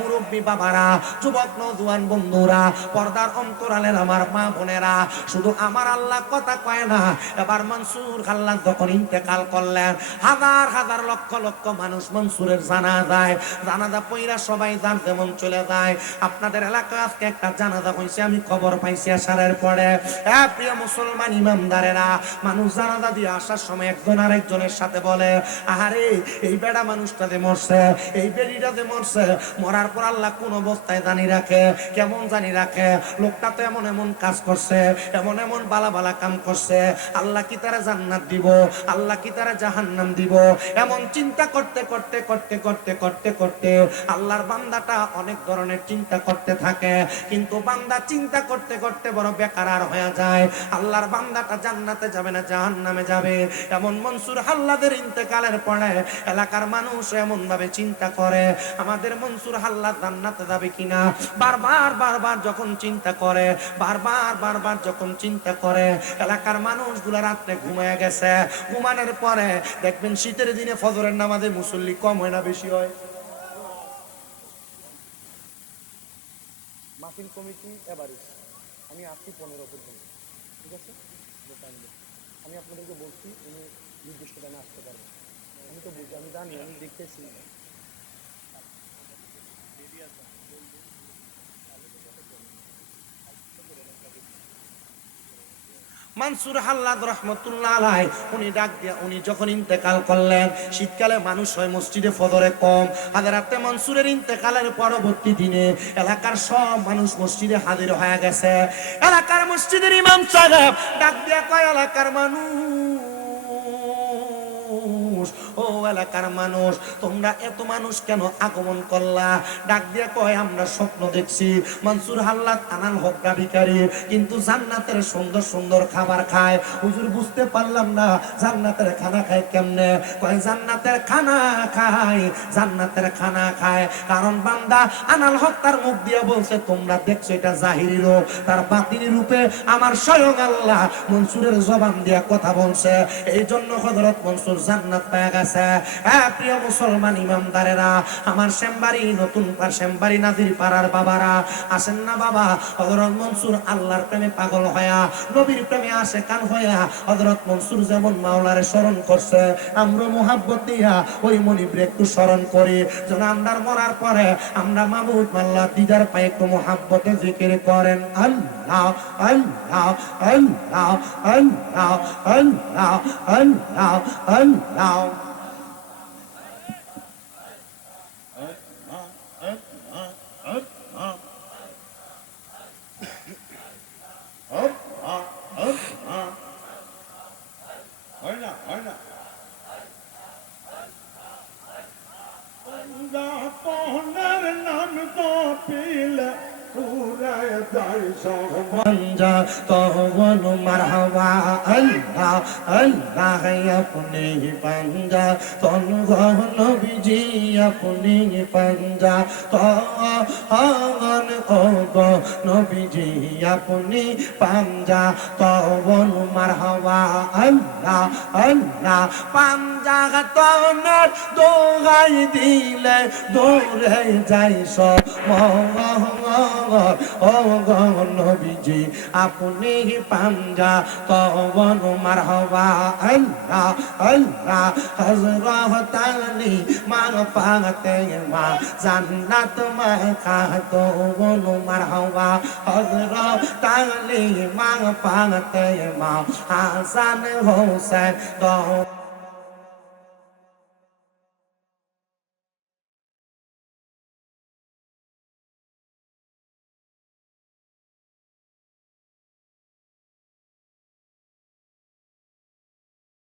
মুরব্বী বাবারা, যুবক নওজোয়ান বন্ধুরা, পর্দার অন্তরালে আমার মা বোনেরা, শুধু আমার আল্লাহ কথা কয় না। এবার মনসুর হাল্লাদ যখন ইন্তেকাল করলেন, হাজার হাজার লক্ষ লক্ষ মানুষ মনসুরের জানাজা পইরা সবাই জানতে মন চলে যায়। আপনাদের এলাকায় আজকে একটা জানাজা হইছে, আমি খবর পাইছি আসারের পরে। প্রিয় মুসলমান ইমামদারেরা, মানুষ জানাজা দিয়ে আসার সময় একজন আরেকজনের সাথে বলে, আহারে এই বেড়া মানুষটা যে মরছে, এই বেড়িটা যে মরছে, মরার পর আল্লাহ কোন অবস্থায় জানি রাখে, কেমন জানি রাখে, লোকটা তো এমন এমন কাজ করছে, এমন এমন বালা বালা কাম করছে, আল্লাহ কি তারা জান্নাত দিব, আল্লাহ কি তারা জাহান্নাম দিব, এমন চিন্তা করতে করতে করতে করতে করতে করতে আল্লাহর বান্দাটা অনেক ধরনের চিন্তা করতে থাকে। কিন্তু বান্দা চিন্তা করতে করতে বড় বেকার হয়ে যায়। আল্লাহর বান্দাটা জান্নাতে যাবে না জাহান্নামে যাবে, এমন মনসুর হাল্লাদের ইন্তেকালের পরে এলাকার মানুষ এমন ভাবে চিন্তা করে, আমাদের মনসুর হাল্লাদ জান্নাতে যাবে কিনা। বারবার বারবার যখন চিন্তা করে, বারবার বারবার যখন চিন্তা করে, এলাকার মানুষগুলো রাত্রে ঘুমায় গেছে। ঘুমানোর পরে দেখবেন শীতের দিনে ফজরের নামাজে মুসল্লি কম হয় না বেশি হয়? মাহফিল কমিটি এবারে আমি আসছি 15 পর্যন্ত, ঠিক আছে? আমি আপনাদেরকে বলছি উনি নির্দিষ্ট টাইমে আসতে পারবেন। আমি তো বুঝি, আমি জানি, আমি দেখতেছি। মনসুর হাল্লাদ রহমতুল্লাহ আলাইহি উনি ডাক দিয়া, উনি যখন ইন্তেকাল করলেন, শীতকালে মানুষ হয় মসজিদে ফজরে কম। হযরতে মনসুরের ইন্তেকালের পরবর্তী দিনে এলাকার সব মানুষ মসজিদে হাজির হয়ে গেছে। এলাকার মসজিদের ইমাম সাহেব ডাক দিয়া কয়, এলাকার মানুষ, ও এলাকার মানুষ, তোমরা এত মানুষ কেন আগমন করলা? ডাক দিয়ে কয়, আমরা স্বপ্ন দেখছি মনসুর হাল্লাদ আনাল হক ভিখারী, কিন্তু জান্নাতের সুন্দর সুন্দর খাবার খায়। হুজুর বুঝতে পারলাম না জান্নাতের খানা খায় কেমনে? কয় জান্নাতের খানা খায়, জান্নাতের খানা খায় কারণ বান্দা আনাল হক তার মুখ দিয়ে বলছে, তোমরা দেখছো এটা জাহিরি রূপ, তার বাতিনি রূপে আমার স্বয়ং আল্লাহ মনসুরের জবান দিয়া কথা বলছে। এই জন্য হযরত মনসুর জান্নাত পেয়ে গেছে। গেছে। প্রিয় মুসলমান ইমামদারেরা, আমার শ্যামবাড়ি নতুন শ্যামবাড়ি নাজির পাড়ার বাবারা, আসেন না বাবা। হযরত মনসুর আল্লাহর প্রেমে পাগল হয়া, নবীর প্রেমে আশেকান হয়া হযরত মনসুর যেমন মাওলারে স্মরণ করছে, আমরা মোহাব্বত দিয়া ওই মনিবরে একটু স্মরণ করি, যেন আমরা মরার পরে আমরা মাবুদ আল্লাহ দিদার পায়ে একটু মোহাব্বতে জিকির করেন আল্লাহ আল্লাহ আল্লাহ আল্লাহ আল্লাহ আল্লাহ আল্লাহ। पंजा तो बोलो मरहबा अल्लाह अल्लाह अपने पंजा तुम गोनो बिजी अपने पंजा तो आगन ओगो नबीजी अपने पंजा तो बोलो मरहबा अल्लाह अल्लाह पंजा तो नर दो गाय दिले দৌড়ে যাই সব নবীজি আপনি পাঞ্জা তবন মারহবা আল্লাহ আল্লাহ হযরত আলী মা পাতে মা জান্নাত মা তবন মারহবা হযরত আলী মা পাতে মা হাসান হোসেন